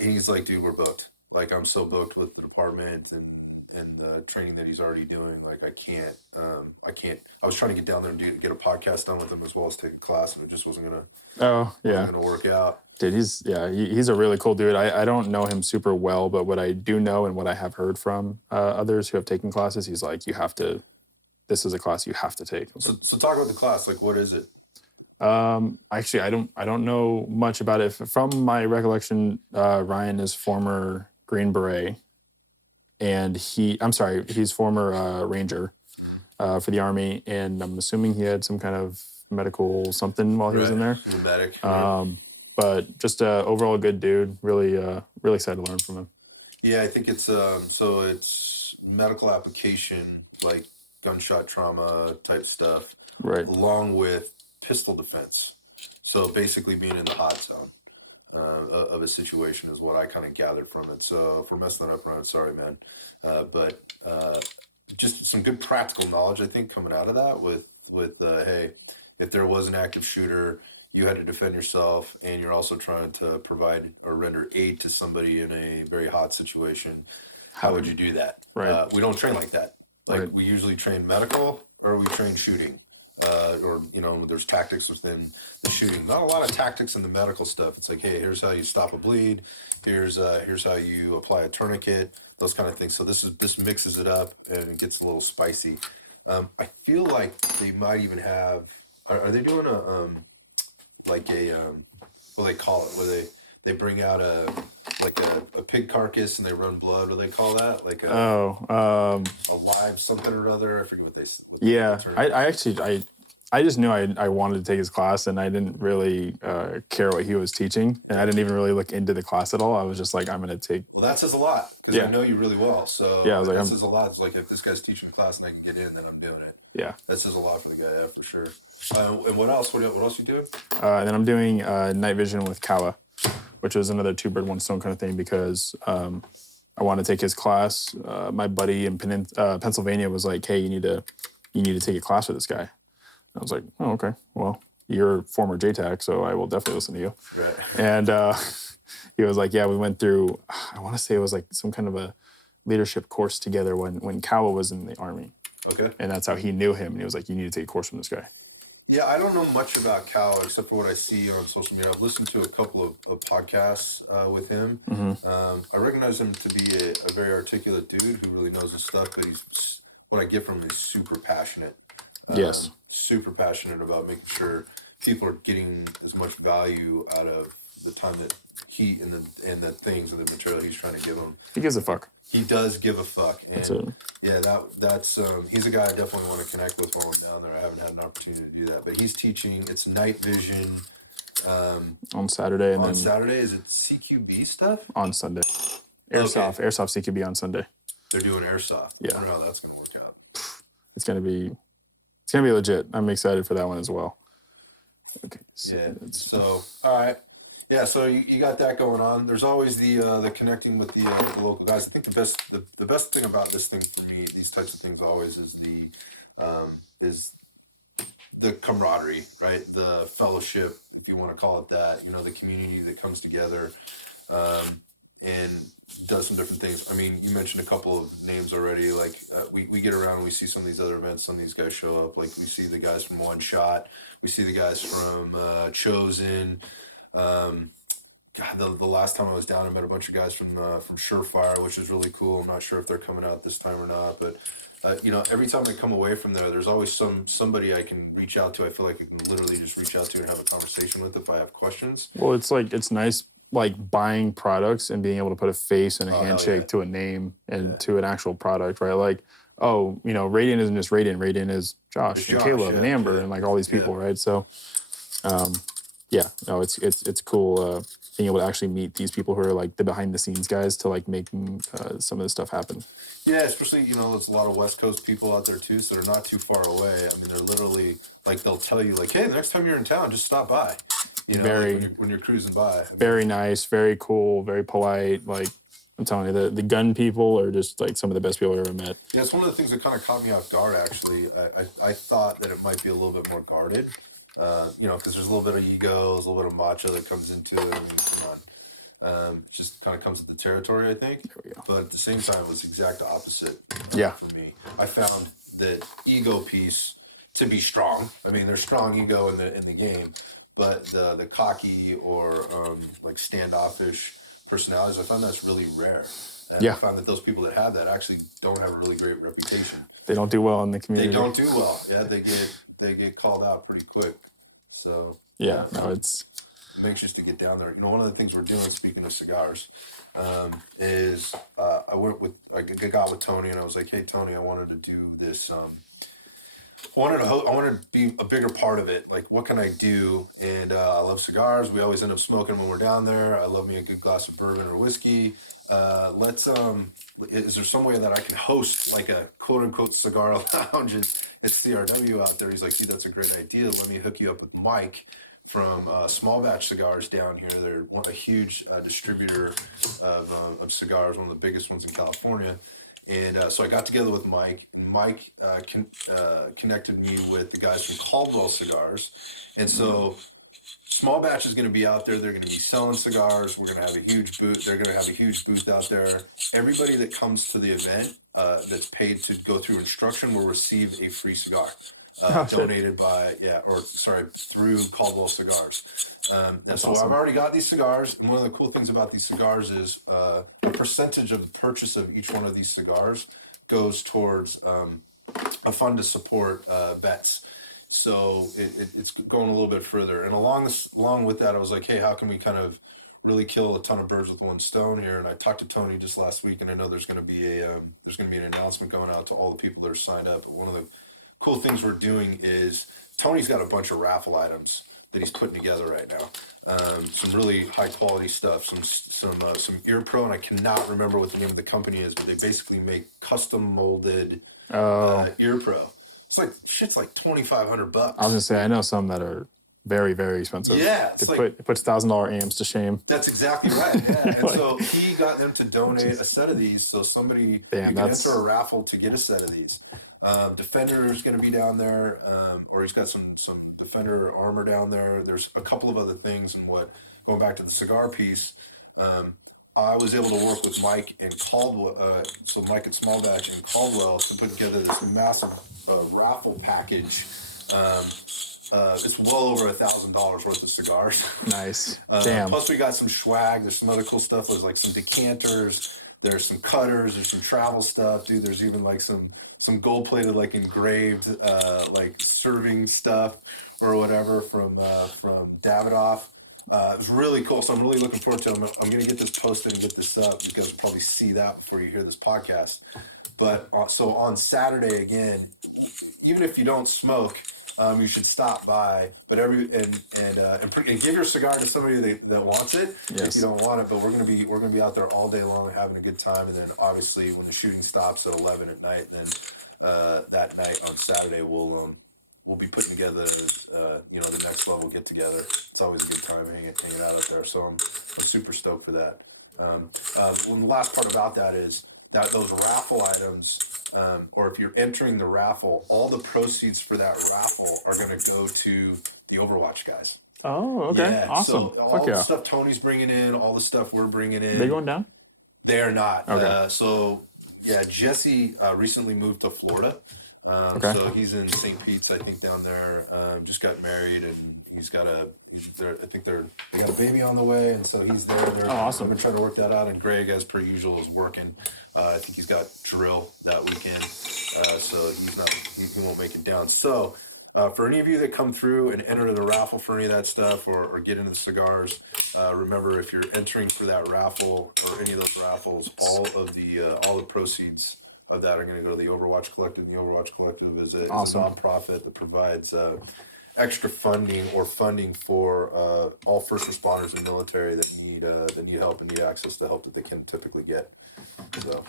he's like, dude, we're booked. Like, I'm so booked with the department and the training that he's already doing. Like, I can't. I was trying to get down there and get a podcast done with him as well as take a class, and it just wasn't gonna work out. Dude, he's a really cool dude. I don't know him super well, but what I do know and what I have heard from others who have taken classes, he's like, this is a class you have to take. So talk about the class. Like, what is it? Actually, I don't know much about it. From my recollection, Ryan is former Green Beret, and he's former Ranger for the Army, and I'm assuming he had some kind of medical something while he was in there. Medic. But just overall good dude. Really excited to learn from him. Yeah, I think it's it's medical application, like gunshot trauma type stuff, right? Along with pistol defense. So basically being in the hot zone of a situation is what I kind of gathered from it. So if we're messing that up, Ryan, sorry, man. But just some good practical knowledge, I think, coming out of that with hey, if there was an active shooter, you had to defend yourself, and you're also trying to provide or render aid to somebody in a very hot situation. How would you do that? Right. We don't train like that. Like, we usually train medical or we train shooting. Or there's tactics within the shooting. Not a lot of tactics in the medical stuff. It's like, hey, here's how you stop a bleed. Here's how you apply a tourniquet. Those kind of things. So this mixes it up and it gets a little spicy. I feel like they might even have. Are they doing what do they call it? Where they bring out a pig carcass and they run blood. What do they call that? Like a live something or other. I forget what they. I just knew I wanted to take his class, and I didn't really care what he was teaching, and I didn't even really look into the class at all. I was just like, I'm going to take. Well, that says a lot because I know you really well. So I was like, that says a lot. It's like, if this guy's teaching the class and I can get in, then I'm doing it. Yeah, that says a lot for the guy, for sure. And what else? What else you doing? And then I'm doing night vision with Kawa, which was another two bird, one stone kind of thing because I want to take his class. My buddy in Pennsylvania was like, hey, you need to take a class with this guy. I was like, oh, okay. Well, you're former JTAC, so I will definitely listen to you. Right. And he was like, yeah, we went through, I want to say it was like some kind of a leadership course together when Kyle was in the Army. Okay. And that's how he knew him. And he was like, you need to take a course from this guy. Yeah, I don't know much about Cal except for what I see on social media. I've listened to a couple of podcasts with him. I recognize him to be a very articulate dude who really knows his stuff, but what I get from him is super passionate. Yes. Super passionate about making sure people are getting as much value out of the time that he and the things and the material he's trying to give them. He gives a fuck. He does give a fuck. And that's he's a guy I definitely want to connect with while I'm down there. I haven't had an opportunity to do that. But he's teaching, it's night vision. On Saturday. And on Saturday, is it CQB stuff? On Sunday. Airsoft CQB on Sunday. They're doing airsoft. Yeah. I don't know how that's going to work out. It's gonna be legit. I'm excited for that one as well. Okay. So all right. Yeah, so you got that going on. There's always the connecting with the local guys. I think the best thing about this thing for me, these types of things always is the camaraderie, right? The fellowship, if you want to call it that. You know, the community that comes together and does some different things. I mean, you mentioned a couple of names already. Like we get around and we see some of these other events. Some of these guys show up. Like we see the guys from One Shot. We see the guys from Chosen. The last time I was down, I met a bunch of guys from Surefire, which is really cool. I'm not sure if they're coming out this time or not, but you know, every time I come away from there, there's always somebody I can reach out to. I feel like I can literally just reach out to and have a conversation with if I have questions. Well, it's nice like buying products and being able to put a face and a handshake to a name and to an actual product, right? Like, oh, you know, Radiant isn't just Radiant. Radiant is Josh and Caleb and Amber and like all these people, right? So, it's cool being able to actually meet these people who are like the behind the scenes guys to like making some of this stuff happen. Yeah, especially, you know, there's a lot of West Coast people out there too, so they're not too far away. I mean, they're literally like, they'll tell you like, hey, the next time you're in town, just stop by. You know, like when you're cruising by. Very nice, very cool, very polite. Like, I'm telling you, the gun people are just like some of the best people I've ever met. Yeah, it's one of the things that kind of caught me off guard, actually. I thought that it might be a little bit more guarded, you know, because there's a little bit of ego, there's a little bit of macho that comes into it. I mean, come on. Just kind of comes with the territory, I think. There we go. But at the same time, it was the exact opposite for me. I found the ego piece to be strong. I mean, there's strong ego in the game, but the cocky or like standoffish personalities, I found that's really rare. And I found that those people that have that actually don't have a really great reputation. They don't do well in the community. They don't do well. Yeah, they get called out pretty quick. So it's I'm anxious to get down there. You know, one of the things we're doing, speaking of cigars, is I got with Tony and I was like, hey Tony, I wanted to do this. I wanted to be a bigger part of it. Like, what can I do? And I love cigars. We always end up smoking when we're down there. I love me a good glass of bourbon or whiskey. Is there some way that I can host like a quote unquote cigar lounge at CRW out there? He's like, see, that's a great idea. Let me hook you up with Mike from Small Batch Cigars down here. They're a huge distributor of cigars, one of the biggest ones in California. And so I got together with Mike, and Mike connected me with the guys from Caldwell Cigars. And so Small Batch is going to be out there. They're going to be selling cigars. We're going to have a huge booth. They're going to have a huge booth out there. Everybody that comes to the event that's paid to go through instruction will receive a free cigar donated through Caldwell Cigars. That's so awesome. I've already got these cigars, and one of the cool things about these cigars is a percentage of the purchase of each one of these cigars goes towards a fund to support vets. So it's going a little bit further. And along with that, I was like, hey, how can we kind of really kill a ton of birds with one stone here? And I talked to Tony just last week, and I know there's going to be an announcement going out to all the people that are signed up. But one of the cool things we're doing is Tony's got a bunch of raffle items that he's putting together right now. Some really high quality stuff, some Ear Pro, and I cannot remember what the name of the company is, but they basically make custom molded Ear Pro. It's like shit's like $2,500. I was gonna say I know some that are very, very expensive. Yeah, It puts $1,000 amps to shame. That's exactly right. Yeah. And so he got them to donate a set of these. So you can enter a raffle to get a set of these. Defender is going to be down there, or he's got some Defender armor down there. There's a couple of other things, and going back to the cigar piece, I was able to work with Mike and Caldwell, so Mike at Small Batch and Caldwell, to put together this massive raffle package. It's well over $1,000 worth of cigars. Nice. Damn. Plus we got some swag. There's some other cool stuff. There's like some decanters. There's some cutters. There's some travel stuff, dude. There's even like some gold-plated, like engraved, like serving stuff or whatever from Davidoff. It was really cool. So I'm really looking forward to it. I'm going to get this posted and get this up. You guys will probably see that before you hear this podcast. But so on Saturday, again, even if you don't smoke, you should stop by, but and give your cigar to somebody that wants it. Yes. If you don't want it. But we're gonna be out there all day long having a good time, and then obviously when the shooting stops at 11 at night, then that night on Saturday we'll be putting together the next level get together. It's always a good time hanging out there. So I'm super stoked for that. When the last part about that is that those raffle items. Or if you're entering the raffle, all the proceeds for that raffle are going to go to the Overwatch guys. Oh, okay. Yeah, awesome. So all the stuff Tony's bringing in, all the stuff we're bringing in. They going down? They are not. Okay. Jesse recently moved to Florida. So he's in St. Pete's, I think, down there. Just got married, and they got a baby on the way, and so he's there. Oh, awesome. I'm going to try to work that out, and Greg, as per usual, is working. I think he's got drill that weekend, so he won't make it down. So for any of you that come through and enter the raffle for any of that stuff or get into the cigars, remember, if you're entering for that raffle or any of those raffles, all the proceeds of that are going to go to the Overwatch Collective. And the Overwatch Collective is a nonprofit that provides extra funding for all first responders and military that need help and need access to help that they can typically get. So,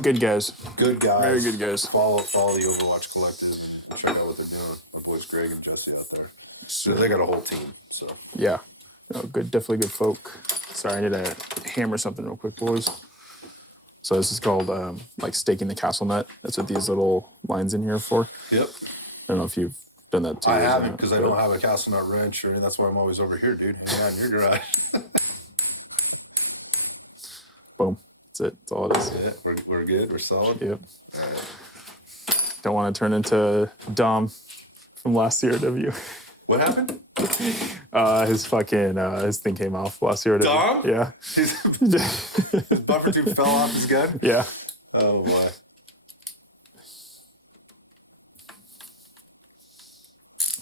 good guys. Good guys. Very good guys. Follow the Overwatch Collective and check out what they're doing. My boys Greg and Jesse out there. So they got a whole team. So yeah, good, definitely good folk. Sorry, I need to hammer something real quick, boys. So this is called like staking the castle nut. That's what these little lines in here are for. Yep. I don't know if you've done that too. I haven't, because I don't have a castle nut wrench, and that's why I'm always over here, dude. Hanging out in your garage. Boom. That's it. That's all it is. Yeah, we're good. We're solid. Yep. Don't want to turn into Dom from last CRW. What happened? His thing came off last year. Dom? Yeah. His buffer tube fell off his gun? Yeah. Oh, boy.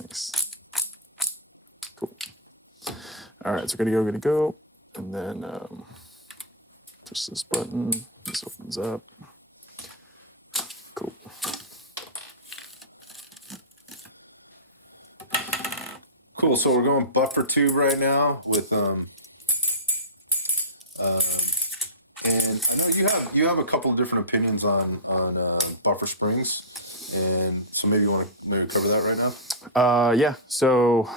Nice. Cool. All right, so we're good to go. And then push this button. This opens up. Cool. Cool. So we're going buffer tube right now with and I know you have a couple of different opinions on buffer springs, and so maybe you want to cover that right now. Yeah. So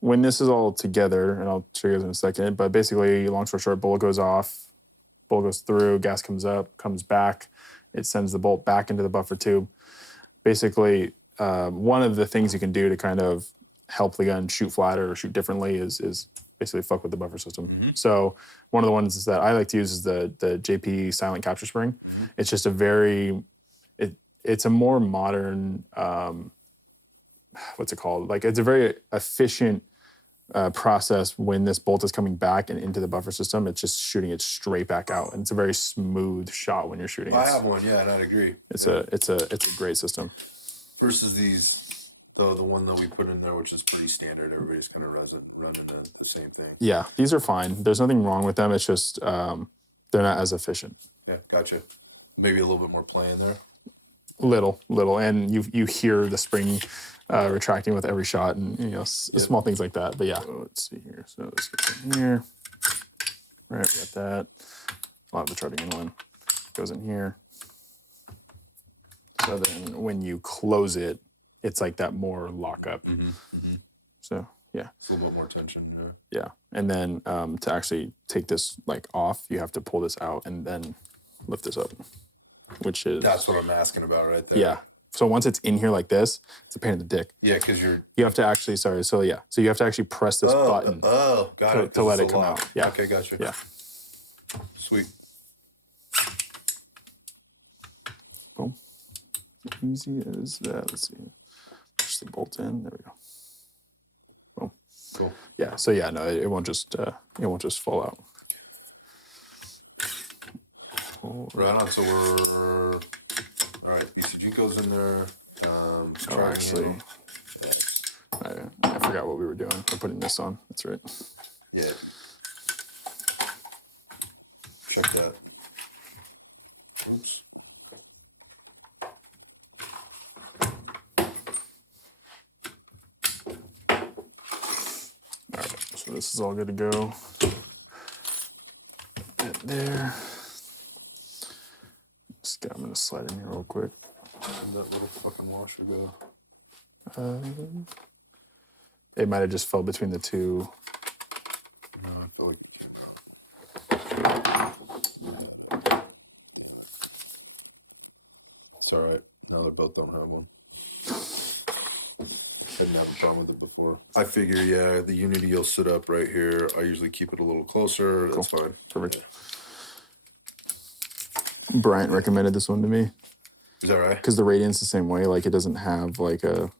when this is all together, and I'll show you guys in a second, but basically, long story short, bullet goes off, bullet goes through, gas comes up, comes back, it sends the bolt back into the buffer tube. Basically, one of the things you can do to kind of help the gun shoot flatter or shoot differently is basically fuck with the buffer system. Mm-hmm. So one of the ones that I like to use is the JP silent capture spring. Mm-hmm. It's just it's a more modern, what's it called? Like, it's a very efficient process when this bolt is coming back and into the buffer system. It's just shooting it straight back out, and it's a very smooth shot when you're shooting. I have one, yeah, and I'd agree. It's a great system. Versus the one that we put in there, which is pretty standard. Everybody's kind of running the same thing. Yeah, these are fine. There's nothing wrong with them. It's just they're not as efficient. Yeah, gotcha. Maybe a little bit more play in there. Little, and you hear the spring retracting with every shot, and small things like that. But yeah, let's see here. So let's get in here. All right, we got that. I'll have the charging one. Goes in here. So then when you close it, it's like that more lockup. So yeah, it's a little bit more tension. yeah. And then to actually take this like off, you have to pull this out and then lift this up, which is that's what I'm asking about right there. Yeah. So once it's in here like this, it's a pain in the dick. Yeah, because you have to actually so you have to actually press this button. Got it. To let it come out. Yeah. Okay, gotcha. Yeah. Sweet. Boom. Easy as that. Let's see. Push the bolt in. There we go. Boom. Cool. Yeah. So yeah, no, it won't just fall out. Right on. So we're all right. BCG goes in there. Actually, I forgot what we were doing. We're putting this on. That's right. Yeah. Check that. Oops. All right. So this is all good to go. Put it there. I'm gonna slide in here real quick. Where'd that little fucking washer go? It might have just fell between the two. No, I feel like it's all right. Now they both don't have one. Didn't have a problem with it before. I figure, yeah, the Unity will sit up right here. I usually keep it a little closer. That's fine. Perfect. Bryant recommended this one to me. Is that right? Because the Radiant's the same way. Like, it doesn't have, like, a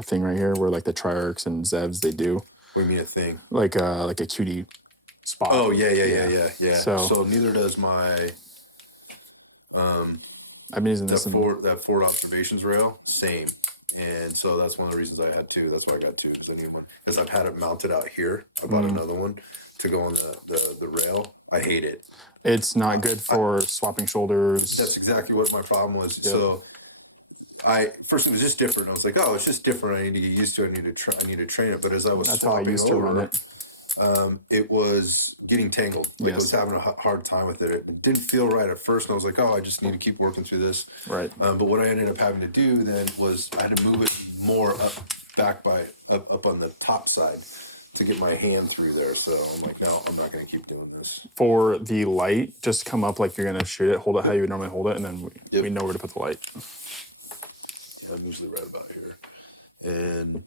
thing right here where, like, the Triarchs and Zevs, they do. What do you mean a thing? Like a QD spot. Oh, yeah. So neither does my... I've been using this that Ford Observations rail, same. And so that's one of the reasons I had two. That's why I got two, because I need one. Because I've had it mounted out here. I bought another one to go on the rail. I hate it. It's not good for swapping shoulders. That's exactly what my problem was. Yep. So first it was just different. I was like, oh, it's just different. I need to get used to it. I need to train it. But as I was That's how I used to run it. It was getting tangled. Like I was having a hard time with it. It didn't feel right at first. And I was like, oh, I just need to keep working through this. Right. But what I ended up having to do then was I had to move it more up on the top side to get my hand through there. So I'm like, no, I'm not going to keep doing this. For the light, just come up like you're going to shoot it. Hold it how you would normally hold it. And then we know where to put the light. Yeah, I'm usually right about here. And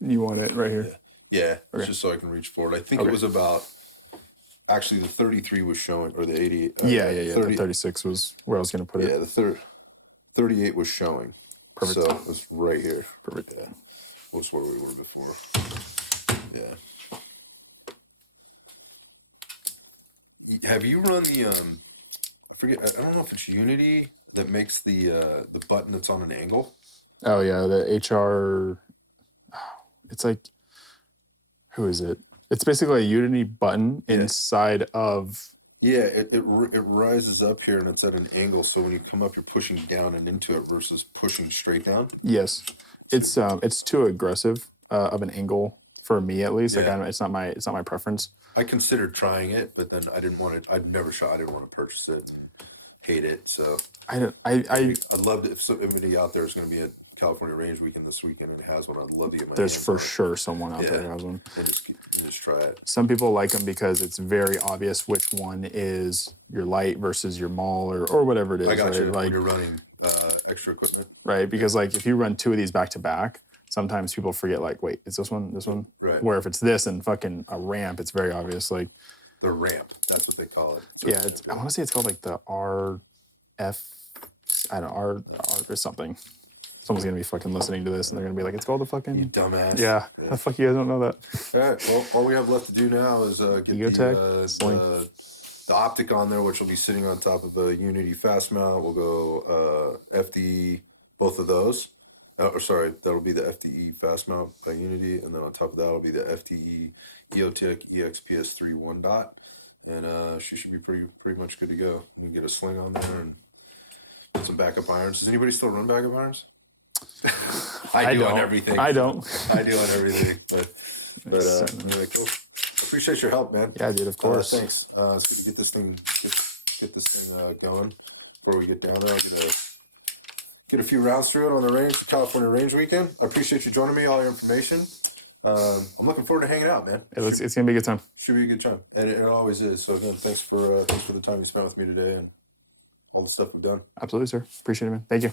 you want it right here? Yeah, okay. Just so I can reach forward. I think it was about, actually the 33 was showing, or the 80. 30, the 36 was where I was going to put it. Yeah, the 38 was showing. Perfect. So it was right here. Perfect. Yeah. Was where we were before. Yeah. Have you run the, I forget, I don't know if it's Unity that makes the button that's on an angle? Oh, yeah, the HR, it's like, who is it? It's basically a Unity button inside of... Yeah, it rises up here and it's at an angle. So when you come up, you're pushing down and into it versus pushing straight down. Yes, it's too aggressive of an angle for me at least. Yeah. Like it's not my preference. I considered trying it, but then I didn't want it. I'd never shot. I didn't want to purchase it. Hate it. So I'd love to, if somebody out there is going to be at California Range Weekend this weekend and has one, I'd love to get my There's hands for on sure someone out there who has one. And just try it. Some people like them because it's very obvious which one is your light versus your maul or whatever it is. I got you. Like, when you're running extra equipment. Right, because like if you run two of these back to back, sometimes people forget like, wait, is this one? Right. Where if it's this and fucking a ramp, it's very obvious. Like the ramp, that's what they call it. So yeah, I want to say it's called like the RF, I don't know, R or something. Someone's gonna be fucking listening to this and they're gonna be like, it's called the fucking... You dumbass. Yeah. The fuck you guys don't know that. All right, well, all we have left to do now is get the optic on there, which will be sitting on top of a Unity fast mount. We'll go FDE, both of those. That'll be the FDE fast mount by Unity, and then on top of that will be the FDE EOTech EXPS3 1 dot, and she should be pretty much good to go. We can get a sling on there and put some backup irons. Does anybody still run backup irons? I do on everything. I don't. I do on everything. But anyway, cool. Appreciate your help, man. Yeah, dude. Of course. Thanks. So get this thing going before we get down there. I'll get get a few rounds through it on the range, the California Range Weekend. I appreciate you joining me, all your information. I'm looking forward to hanging out, man. It's gonna be a good time. Should be a good time, and it always is. So again, thanks for the time you spent with me today and all the stuff we've done. Absolutely, sir. Appreciate it, man. Thank you.